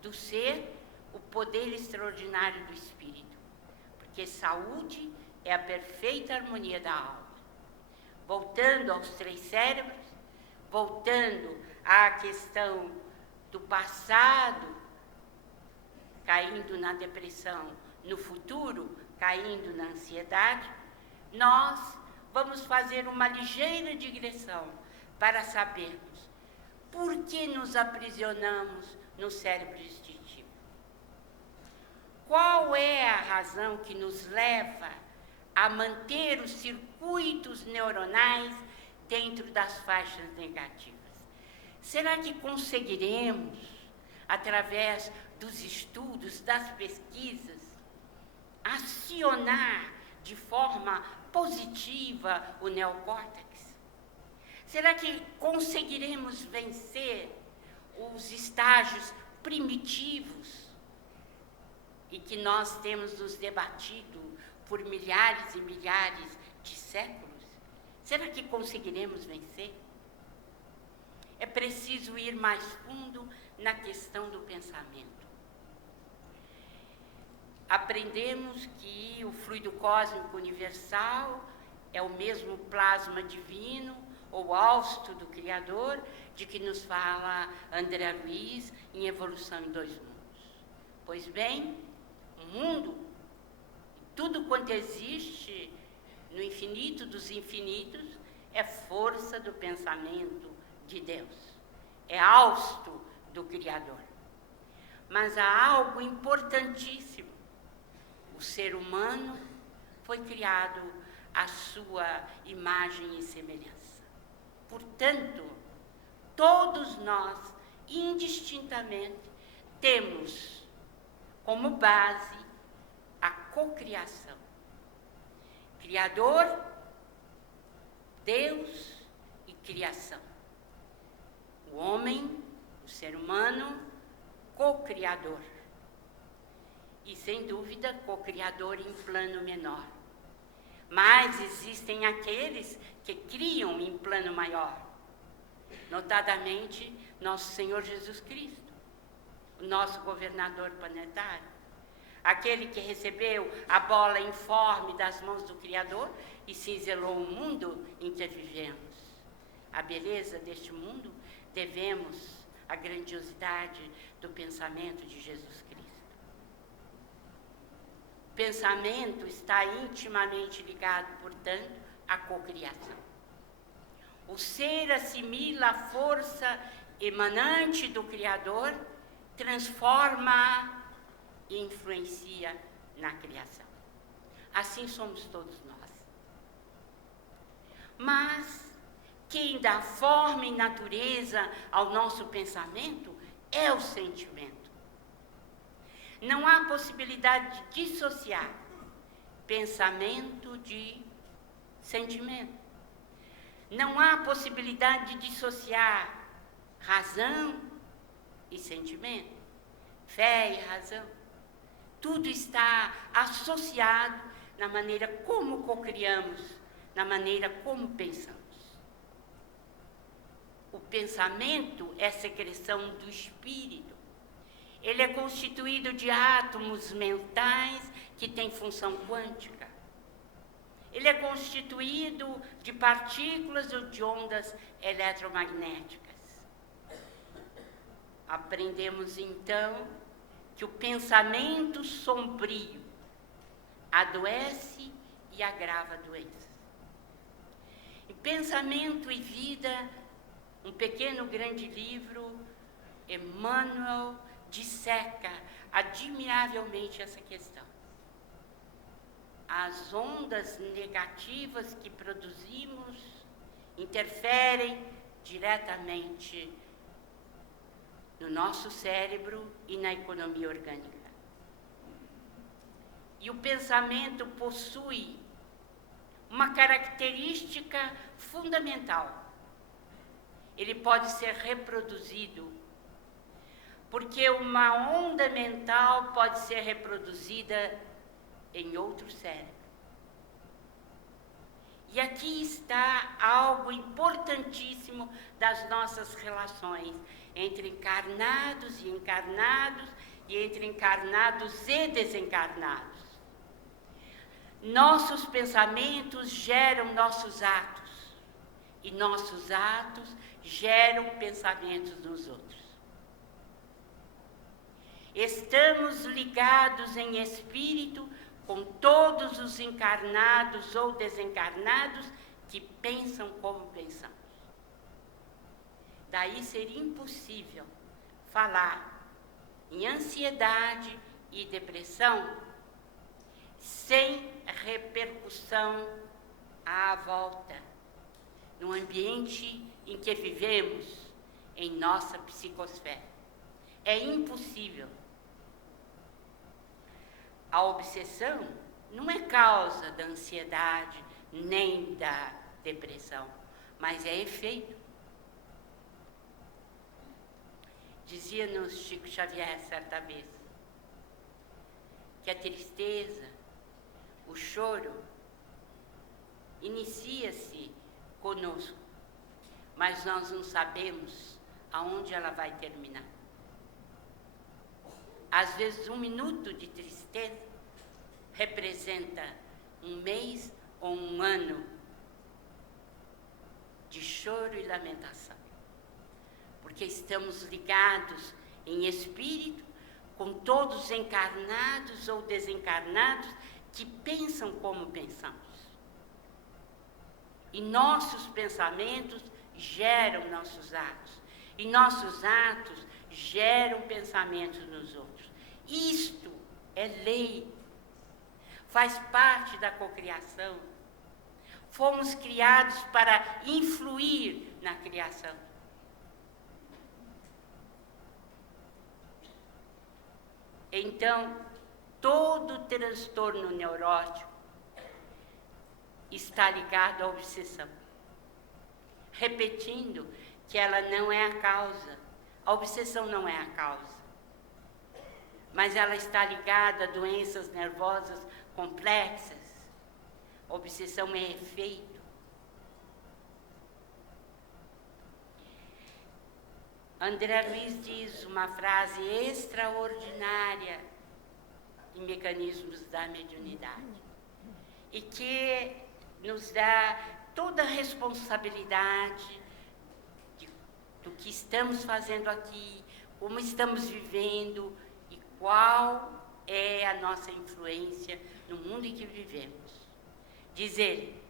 do ser, o poder extraordinário do espírito, porque saúde é a perfeita harmonia da alma. Voltando aos 3 cérebros, voltando à questão do passado, caindo na depressão, no futuro, caindo na ansiedade, nós vamos fazer uma ligeira digressão para sabermos por que nos aprisionamos no cérebro instintivo. Qual é a razão que nos leva a manter os circuitos neuronais dentro das faixas negativas? Será que conseguiremos, através dos estudos, das pesquisas, acionar de forma positiva o neocórtex? Será que conseguiremos vencer os estágios primitivos e que nós temos nos debatido por milhares e milhares de séculos? Será que conseguiremos vencer? É preciso ir mais fundo na questão do pensamento. Aprendemos que o fluido cósmico universal é o mesmo plasma divino, ou hausto do Criador, de que nos fala André Luiz em Evolução em Dois Mundos. Pois bem, o mundo, tudo quanto existe no infinito dos infinitos, é força do pensamento de Deus, é hausto do Criador. Mas há algo importantíssimo: o ser humano foi criado à sua imagem e semelhança. Portanto, todos nós, indistintamente, temos como base a cocriação. Criador, Deus e criação. O homem, o ser humano, cocriador. E, sem dúvida, cocriador em plano menor. Mas existem aqueles que criam em plano maior. Notadamente, nosso Senhor Jesus Cristo, o nosso governador planetário. Aquele que recebeu a bola informe das mãos do Criador e cinzelou o mundo em que vivemos. A beleza deste mundo devemos à grandiosidade do pensamento de Jesus Cristo. O pensamento está intimamente ligado, portanto, à cocriação. O ser assimila a força emanante do Criador, transforma e influencia na criação. Assim somos todos nós. Mas quem dá forma e natureza ao nosso pensamento é o sentimento. Não há possibilidade de dissociar pensamento de sentimento. Não há possibilidade de dissociar razão e sentimento, fé e razão. Tudo está associado na maneira como cocriamos, na maneira como pensamos. O pensamento é secreção do espírito. Ele é constituído de átomos mentais que têm função quântica. Ele é constituído de partículas ou de ondas eletromagnéticas. Aprendemos então que o pensamento sombrio adoece e agrava doenças. E Pensamento e Vida, um pequeno grande livro, Emmanuel disseca admiravelmente essa questão. As ondas negativas que produzimos interferem diretamente no nosso cérebro e na economia orgânica. E o pensamento possui uma característica fundamental. Ele pode ser reproduzido, porque uma onda mental pode ser reproduzida em outro cérebro. E aqui está algo importantíssimo das nossas relações entre encarnados e encarnados, e entre encarnados e desencarnados. Nossos pensamentos geram nossos atos, e nossos atos geram pensamentos nos outros. Estamos ligados em espírito com todos os encarnados ou desencarnados que pensam como pensamos. Daí seria impossível falar em ansiedade e depressão sem repercussão à volta, no ambiente em que vivemos, em nossa psicosfera. É impossível. A obsessão não é causa da ansiedade nem da depressão, mas é efeito. Dizia-nos Chico Xavier certa vez que a tristeza, o choro, inicia-se conosco, mas nós não sabemos aonde ela vai terminar. Às vezes, 1 minuto de tristeza representa 1 mês ou 1 ano de choro e lamentação, porque estamos ligados em espírito com todos encarnados ou desencarnados que pensam como pensamos. E nossos pensamentos geram nossos atos, e nossos atos geram pensamentos nos outros. Isto é lei, faz parte da cocriação. Fomos criados para influir na criação. Então, todo transtorno neurótico está ligado à obsessão. Repetindo que ela não é a causa. A obsessão não é a causa. Mas ela está ligada a doenças nervosas complexas. A obsessão é efeito. André Luiz diz uma frase extraordinária em mecanismos da mediunidade, e que nos dá toda a responsabilidade do que estamos fazendo aqui, como estamos vivendo e qual é a nossa influência no mundo em que vivemos. Diz ele: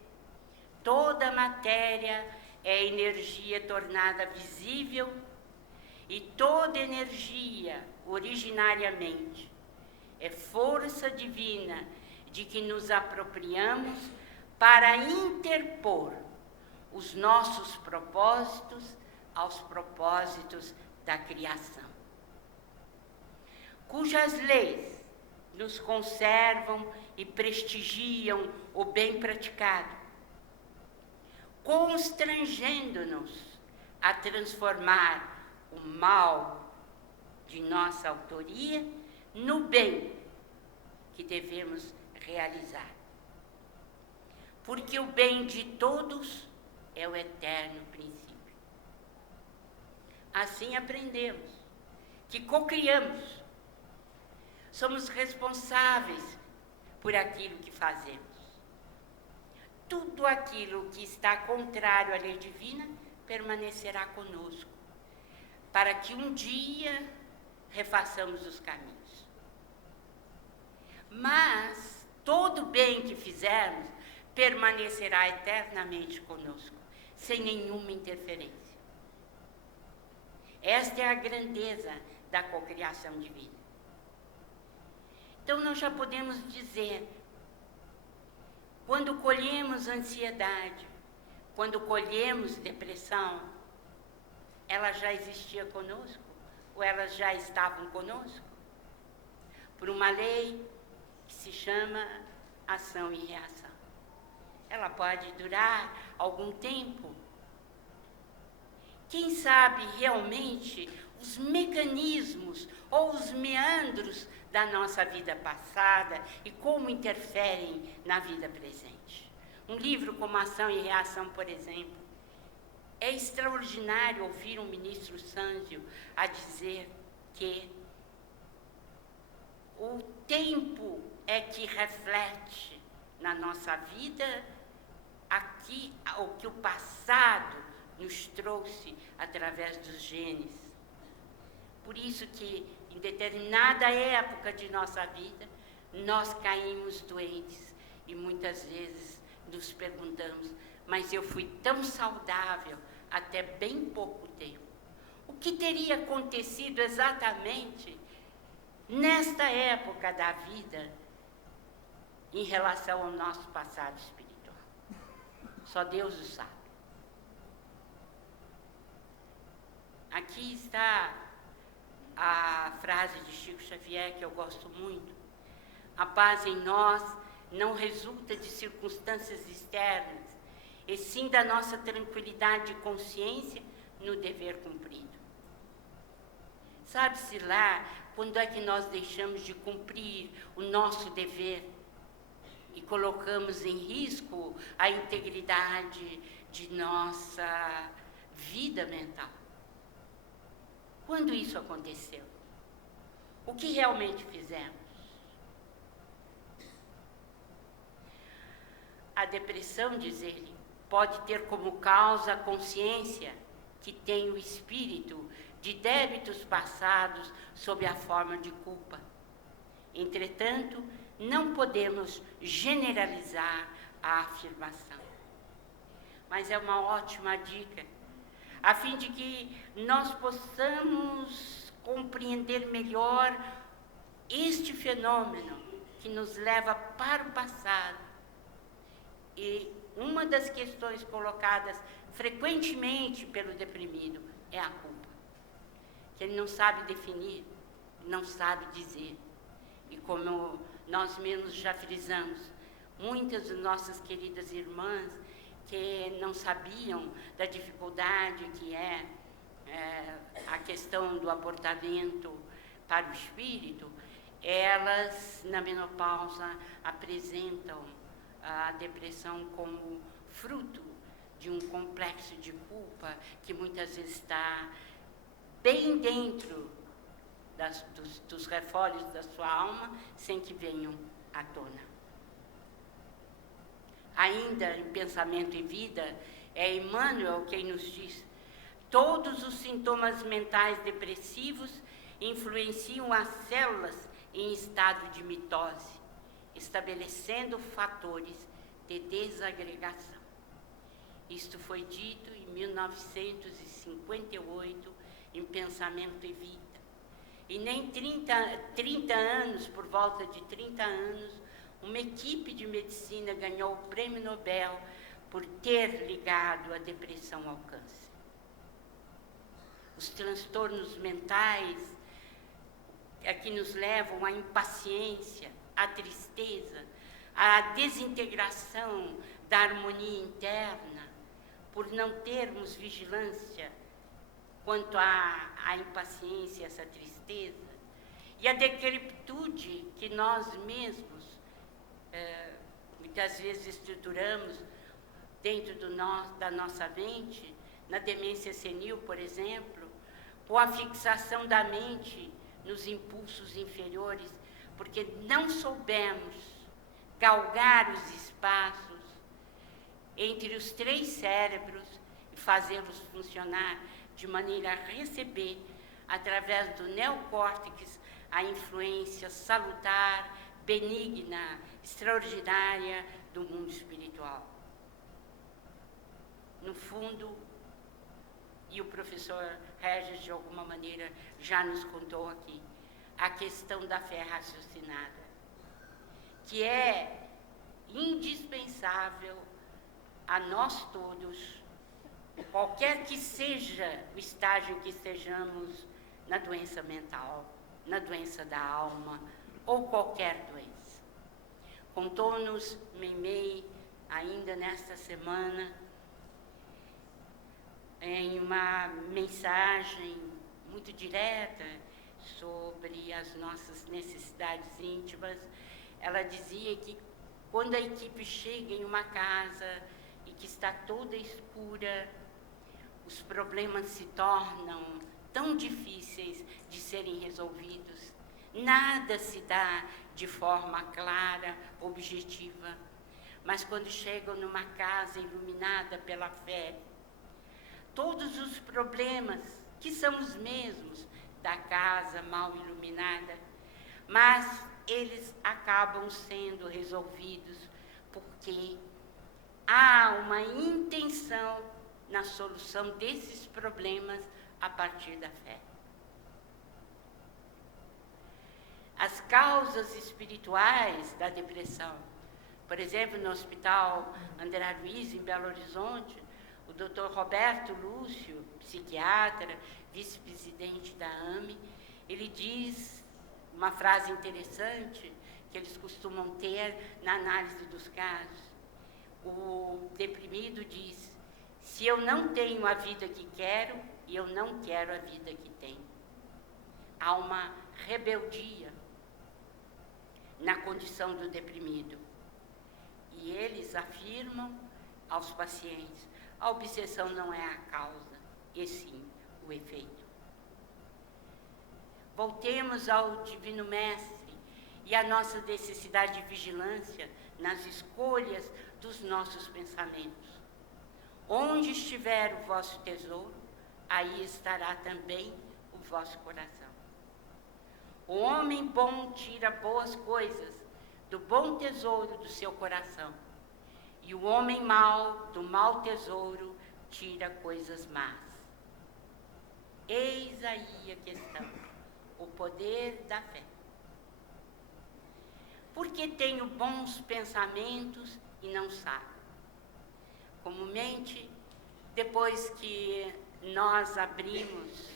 toda matéria é energia tornada visível, e toda energia, originariamente, é força divina de que nos apropriamos para interpor os nossos propósitos aos propósitos da criação, cujas leis nos conservam e prestigiam o bem praticado, constrangendo-nos a transformar o mal de nossa autoria no bem que devemos realizar. Porque o bem de todos é o eterno princípio. Assim aprendemos que cocriamos, somos responsáveis por aquilo que fazemos. Tudo aquilo que está contrário à lei divina permanecerá conosco, para que um dia refaçamos os caminhos. Mas todo bem que fizermos permanecerá eternamente conosco, sem nenhuma interferência. Esta é a grandeza da cocriação divina. Então nós já podemos dizer, quando colhemos ansiedade, quando colhemos depressão, ela já existia conosco? Ou elas já estavam conosco? Por uma lei que se chama ação e reação. Ela pode durar algum tempo. Quem sabe realmente os mecanismos ou os meandros da nossa vida passada e como interferem na vida presente. Um livro como Ação e Reação, por exemplo, é extraordinário ouvir um ministro Sâncio a dizer que o tempo é que reflete na nossa vida aqui o que o passado nos trouxe através dos genes. Por isso que em determinada época de nossa vida nós caímos doentes e muitas vezes nos perguntamos, mas eu fui tão saudável até bem pouco tempo. O que teria acontecido exatamente nesta época da vida em relação ao nosso passado espiritual? Só Deus o sabe. Aqui está a frase de Chico Xavier que eu gosto muito. A paz em nós não resulta de circunstâncias externas, e sim da nossa tranquilidade de consciência no dever cumprido. Sabe-se lá quando é que nós deixamos de cumprir o nosso dever e colocamos em risco a integridade de nossa vida mental? Quando isso aconteceu? O que realmente fizemos? A depressão, diz ele, pode ter como causa a consciência que tem o espírito de débitos passados sob a forma de culpa. Entretanto, não podemos generalizar a afirmação. Mas é uma ótima dica, a fim de que nós possamos compreender melhor este fenômeno que nos leva para o passado. E uma das questões colocadas frequentemente pelo deprimido é a culpa, que ele não sabe definir, não sabe dizer. E como nós mesmos já frisamos, muitas de nossas queridas irmãs que não sabiam da dificuldade que é a questão do abortamento para o espírito, elas na menopausa apresentam a depressão como fruto de um complexo de culpa que muitas vezes está bem dentro dos refólogos da sua alma, sem que venham à tona. Ainda em Pensamento e Vida, é Emmanuel quem nos diz: todos os sintomas mentais depressivos influenciam as células em estado de mitose, estabelecendo fatores de desagregação. Isto foi dito em 1958 em Pensamento e Vida. E nem 30 anos, por volta de 30 anos, uma equipe de medicina ganhou o Prêmio Nobel por ter ligado a depressão ao câncer. Os transtornos mentais é que nos levam à impaciência, à tristeza, à desintegração da harmonia interna, por não termos vigilância quanto à impaciência, essa tristeza, e a decrepitude que nós mesmos, muitas vezes, estruturamos dentro da nossa mente, na demência senil, por exemplo, com a fixação da mente nos impulsos inferiores, porque não soubemos galgar os espaços entre os 3 cérebros e fazê-los funcionar de maneira a receber, através do neocórtex, a influência salutar, benigna, extraordinária do mundo espiritual. No fundo, e o professor Regis, de alguma maneira, já nos contou aqui, a questão da fé raciocinada, que é indispensável a nós todos, qualquer que seja o estágio que estejamos na doença mental, na doença da alma, ou qualquer doença. Contou-nos Meimei, ainda nesta semana, em uma mensagem muito direta sobre as nossas necessidades íntimas. Ela dizia que quando a equipe chega em uma casa e que está toda escura, os problemas se tornam tão difíceis de serem resolvidos. Nada se dá de forma clara, objetiva. Mas quando chegam numa casa iluminada pela fé, todos os problemas, que são os mesmos da casa mal iluminada, mas eles acabam sendo resolvidos porque há uma intenção na solução desses problemas a partir da fé. As causas espirituais da depressão, por exemplo, no Hospital André Luiz, em Belo Horizonte, o Dr. Roberto Lúcio, psiquiatra, vice-presidente da AME, ele diz uma frase interessante que eles costumam ter na análise dos casos. O deprimido diz: se eu não tenho a vida que quero, eu não quero a vida que tenho. Há uma rebeldia na condição do deprimido. E eles afirmam aos pacientes: a obsessão não é a causa, e sim o efeito. Voltemos ao Divino Mestre e à nossa necessidade de vigilância nas escolhas dos nossos pensamentos. Onde estiver o vosso tesouro, aí estará também o vosso coração. O homem bom tira boas coisas do bom tesouro do seu coração, e o homem mau, do mau tesouro, tira coisas más. Eis aí a questão, o poder da fé. Porque tenho bons pensamentos e não sabe. Comumente, depois que nós abrimos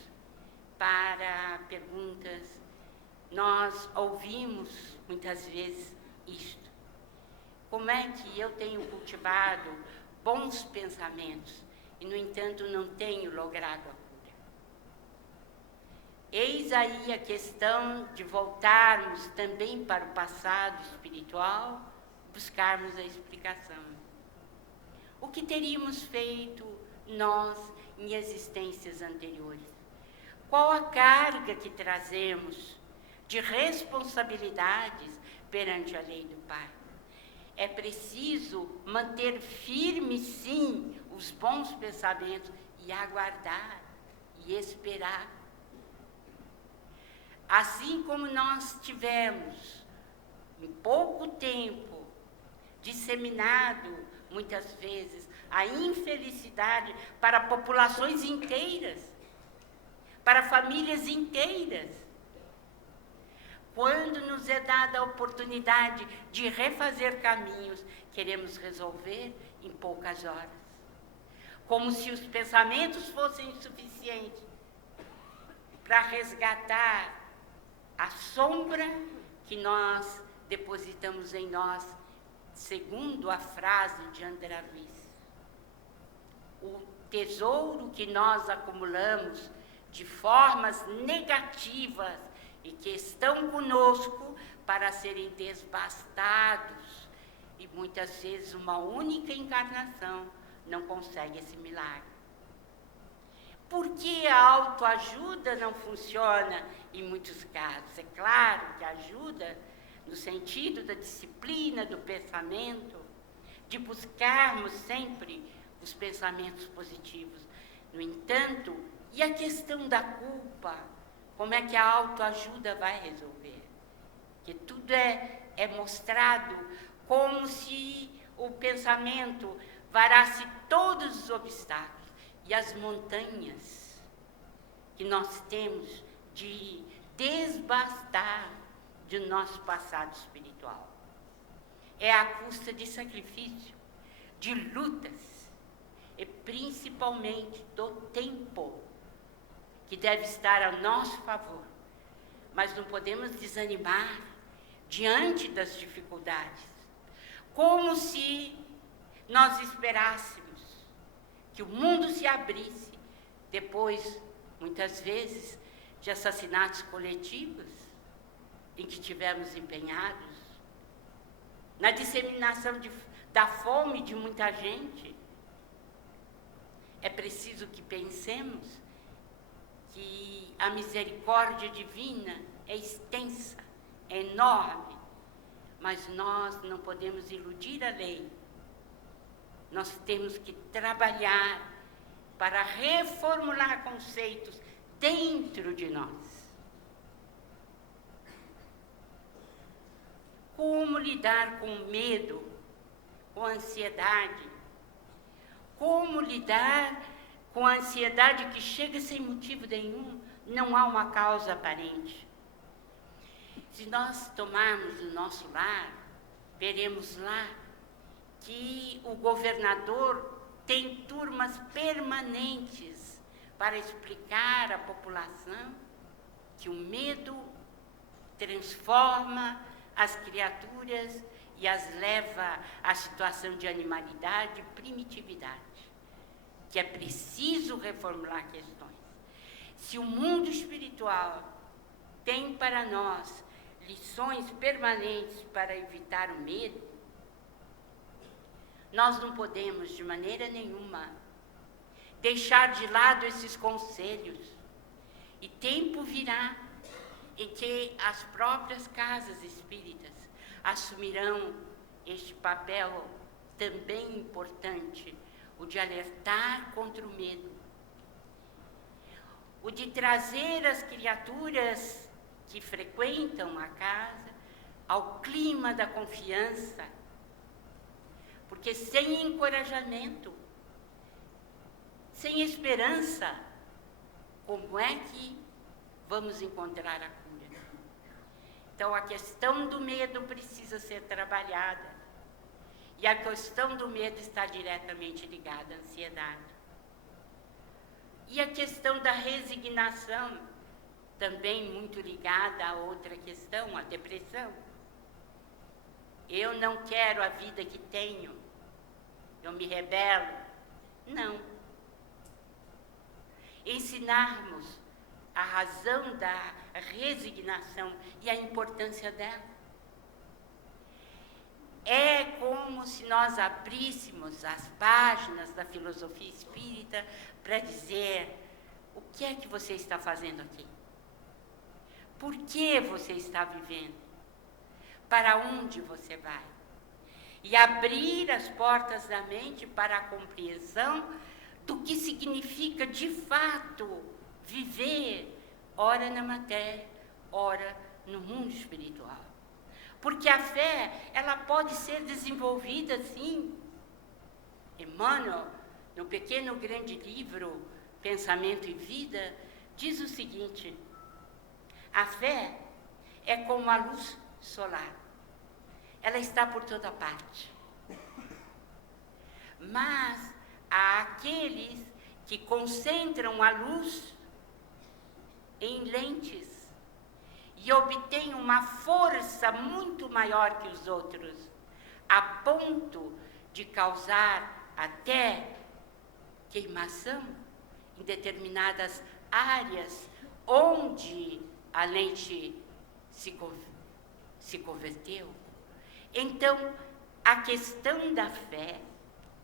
para perguntas, nós ouvimos muitas vezes isto: como é que eu tenho cultivado bons pensamentos e, no entanto, não tenho logrado a cura? Eis aí a questão de voltarmos também para o passado espiritual, buscarmos a explicação. O que teríamos feito nós em existências anteriores? Qual a carga que trazemos de responsabilidades perante a lei do Pai? É preciso manter firme, sim, os bons pensamentos e aguardar e esperar. Assim como nós tivemos, em pouco tempo, disseminado, muitas vezes, a infelicidade para populações inteiras, para famílias inteiras. Quando nos é dada a oportunidade de refazer caminhos, queremos resolver em poucas horas. Como se os pensamentos fossem suficientes para resgatar a sombra que nós depositamos em nós, segundo a frase de André Luiz. o tesouro que nós acumulamos de formas negativas e que estão conosco para serem desbastados. E muitas vezes uma única encarnação não consegue esse milagre. Por que a autoajuda não funciona em muitos casos? É claro que ajuda no sentido da disciplina do pensamento, de buscarmos sempre os pensamentos positivos. No entanto, e a questão da culpa? Como é que a autoajuda vai resolver? Que tudo é mostrado como se o pensamento varasse todos os obstáculos e as montanhas que nós temos de desbastar de nosso passado espiritual. É à custa de sacrifício, de lutas, e principalmente do tempo, que deve estar a nosso favor. Mas não podemos desanimar diante das dificuldades, como se nós esperássemos que o mundo se abrisse depois, muitas vezes, de assassinatos coletivos em que tivemos empenhados, na disseminação da fome de muita gente. É preciso que pensemos que a misericórdia divina é extensa, é enorme, mas nós não podemos iludir a lei. Nós temos que trabalhar para reformular conceitos dentro de nós. Como lidar com o medo, com a ansiedade? Como lidar com a ansiedade que chega sem motivo nenhum, não há uma causa aparente? Se nós tomarmos o nosso lar, veremos lá que o governador tem turmas permanentes para explicar à população que o medo transforma as criaturas e as leva à situação de animalidade e primitividade, que é preciso reformular questões. Se o mundo espiritual tem para nós lições permanentes para evitar o medo, nós não podemos, de maneira nenhuma, deixar de lado esses conselhos. E tempo virá em que as próprias casas espíritas assumirão este papel também importante, o de alertar contra o medo, o de trazer as criaturas que frequentam a casa ao clima da confiança, porque sem encorajamento, sem esperança, como é que vamos encontrar a cura? Então, a questão do medo precisa ser trabalhada. E a questão do medo está diretamente ligada à ansiedade. E a questão da resignação, também muito ligada a outra questão, a depressão. Eu não quero a vida que tenho, eu me rebelo. Não. Ensinarmos a razão da resignação e a importância dela. É como se nós abríssemos as páginas da filosofia espírita para dizer: o que é que você está fazendo aqui? Por que você está vivendo? Para onde você vai? E abrir as portas da mente para a compreensão do que significa de fato viver, ora na matéria, ora no mundo espiritual. Porque a fé, ela pode ser desenvolvida sim. Emmanuel, no pequeno grande livro Pensamento e Vida, diz o seguinte: a fé é como a luz solar. Ela está por toda parte. Mas há aqueles que concentram a luz em lentes e obtêm uma força muito maior que os outros, a ponto de causar até queimação em determinadas áreas onde a lente se converteu. Então, a questão da fé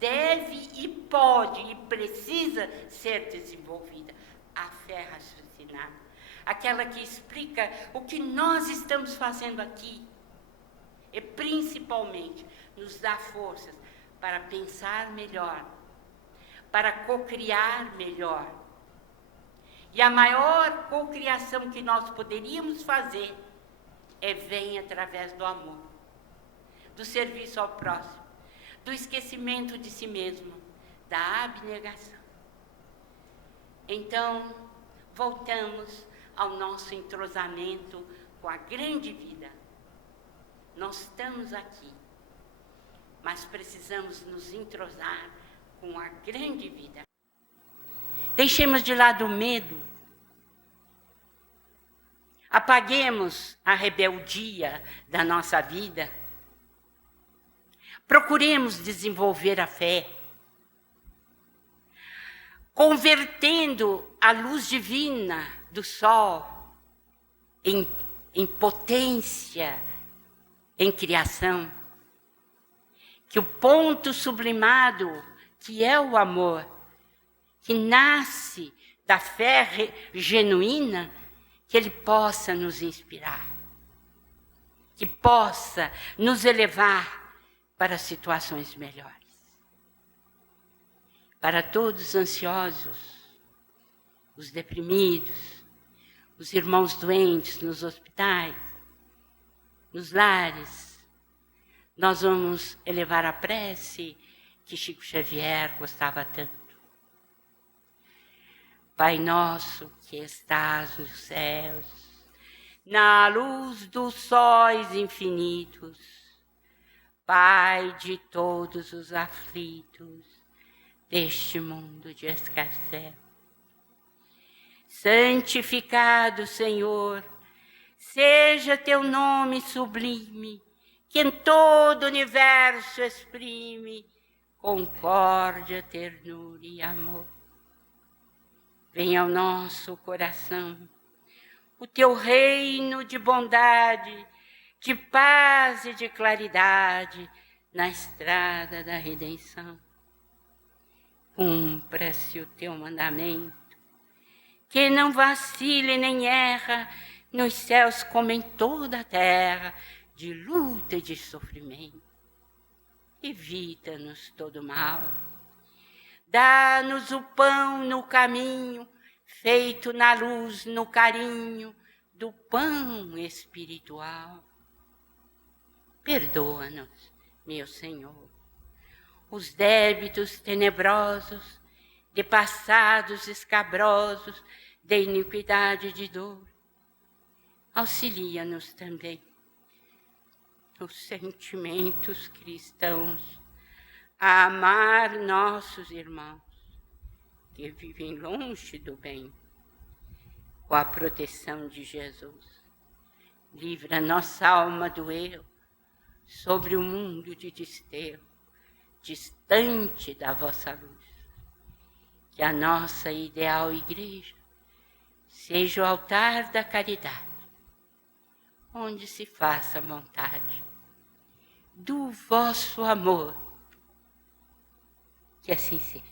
deve e pode e precisa ser desenvolvida. A fé raciocinada, aquela que explica o que nós estamos fazendo aqui, e principalmente nos dá forças para pensar melhor, para cocriar melhor. E a maior cocriação que nós poderíamos fazer vem através do amor, do serviço ao próximo, do esquecimento de si mesmo, da abnegação. Então, voltamos ao nosso entrosamento com a grande vida. Nós estamos aqui, mas precisamos nos entrosar com a grande vida. Deixemos de lado o medo. Apaguemos a rebeldia da nossa vida. Procuremos desenvolver a fé, convertendo a luz divina do sol em potência, em criação. Que o ponto sublimado, que é o amor, que nasce da fé genuína, que ele possa nos inspirar, que possa nos elevar para situações melhores. Para todos os ansiosos, os deprimidos, os irmãos doentes nos hospitais, nos lares, nós vamos elevar a prece que Chico Xavier gostava tanto. Pai nosso que estás nos céus, na luz dos sóis infinitos, Pai de todos os aflitos deste mundo de escarcéu. Santificado, Senhor, seja teu nome sublime, que em todo o universo exprime concórdia, ternura e amor. Venha ao nosso coração o teu reino de bondade, de paz e de claridade na estrada da redenção. Cumpra-se o teu mandamento, que não vacile nem erra nos céus como em toda a terra, de luta e de sofrimento. Evita-nos todo mal. Dá-nos o pão no caminho, feito na luz, no carinho do pão espiritual. Perdoa-nos, meu Senhor, os débitos tenebrosos, de passados escabrosos, de iniquidade e de dor. Auxilia-nos também os sentimentos cristãos, a amar nossos irmãos que vivem longe do bem, com a proteção de Jesus. Livra nossa alma do erro, sobre o mundo de desterro, distante da vossa luz. Que a nossa ideal igreja seja o altar da caridade, onde se faça a vontade do vosso amor. Que assim seja.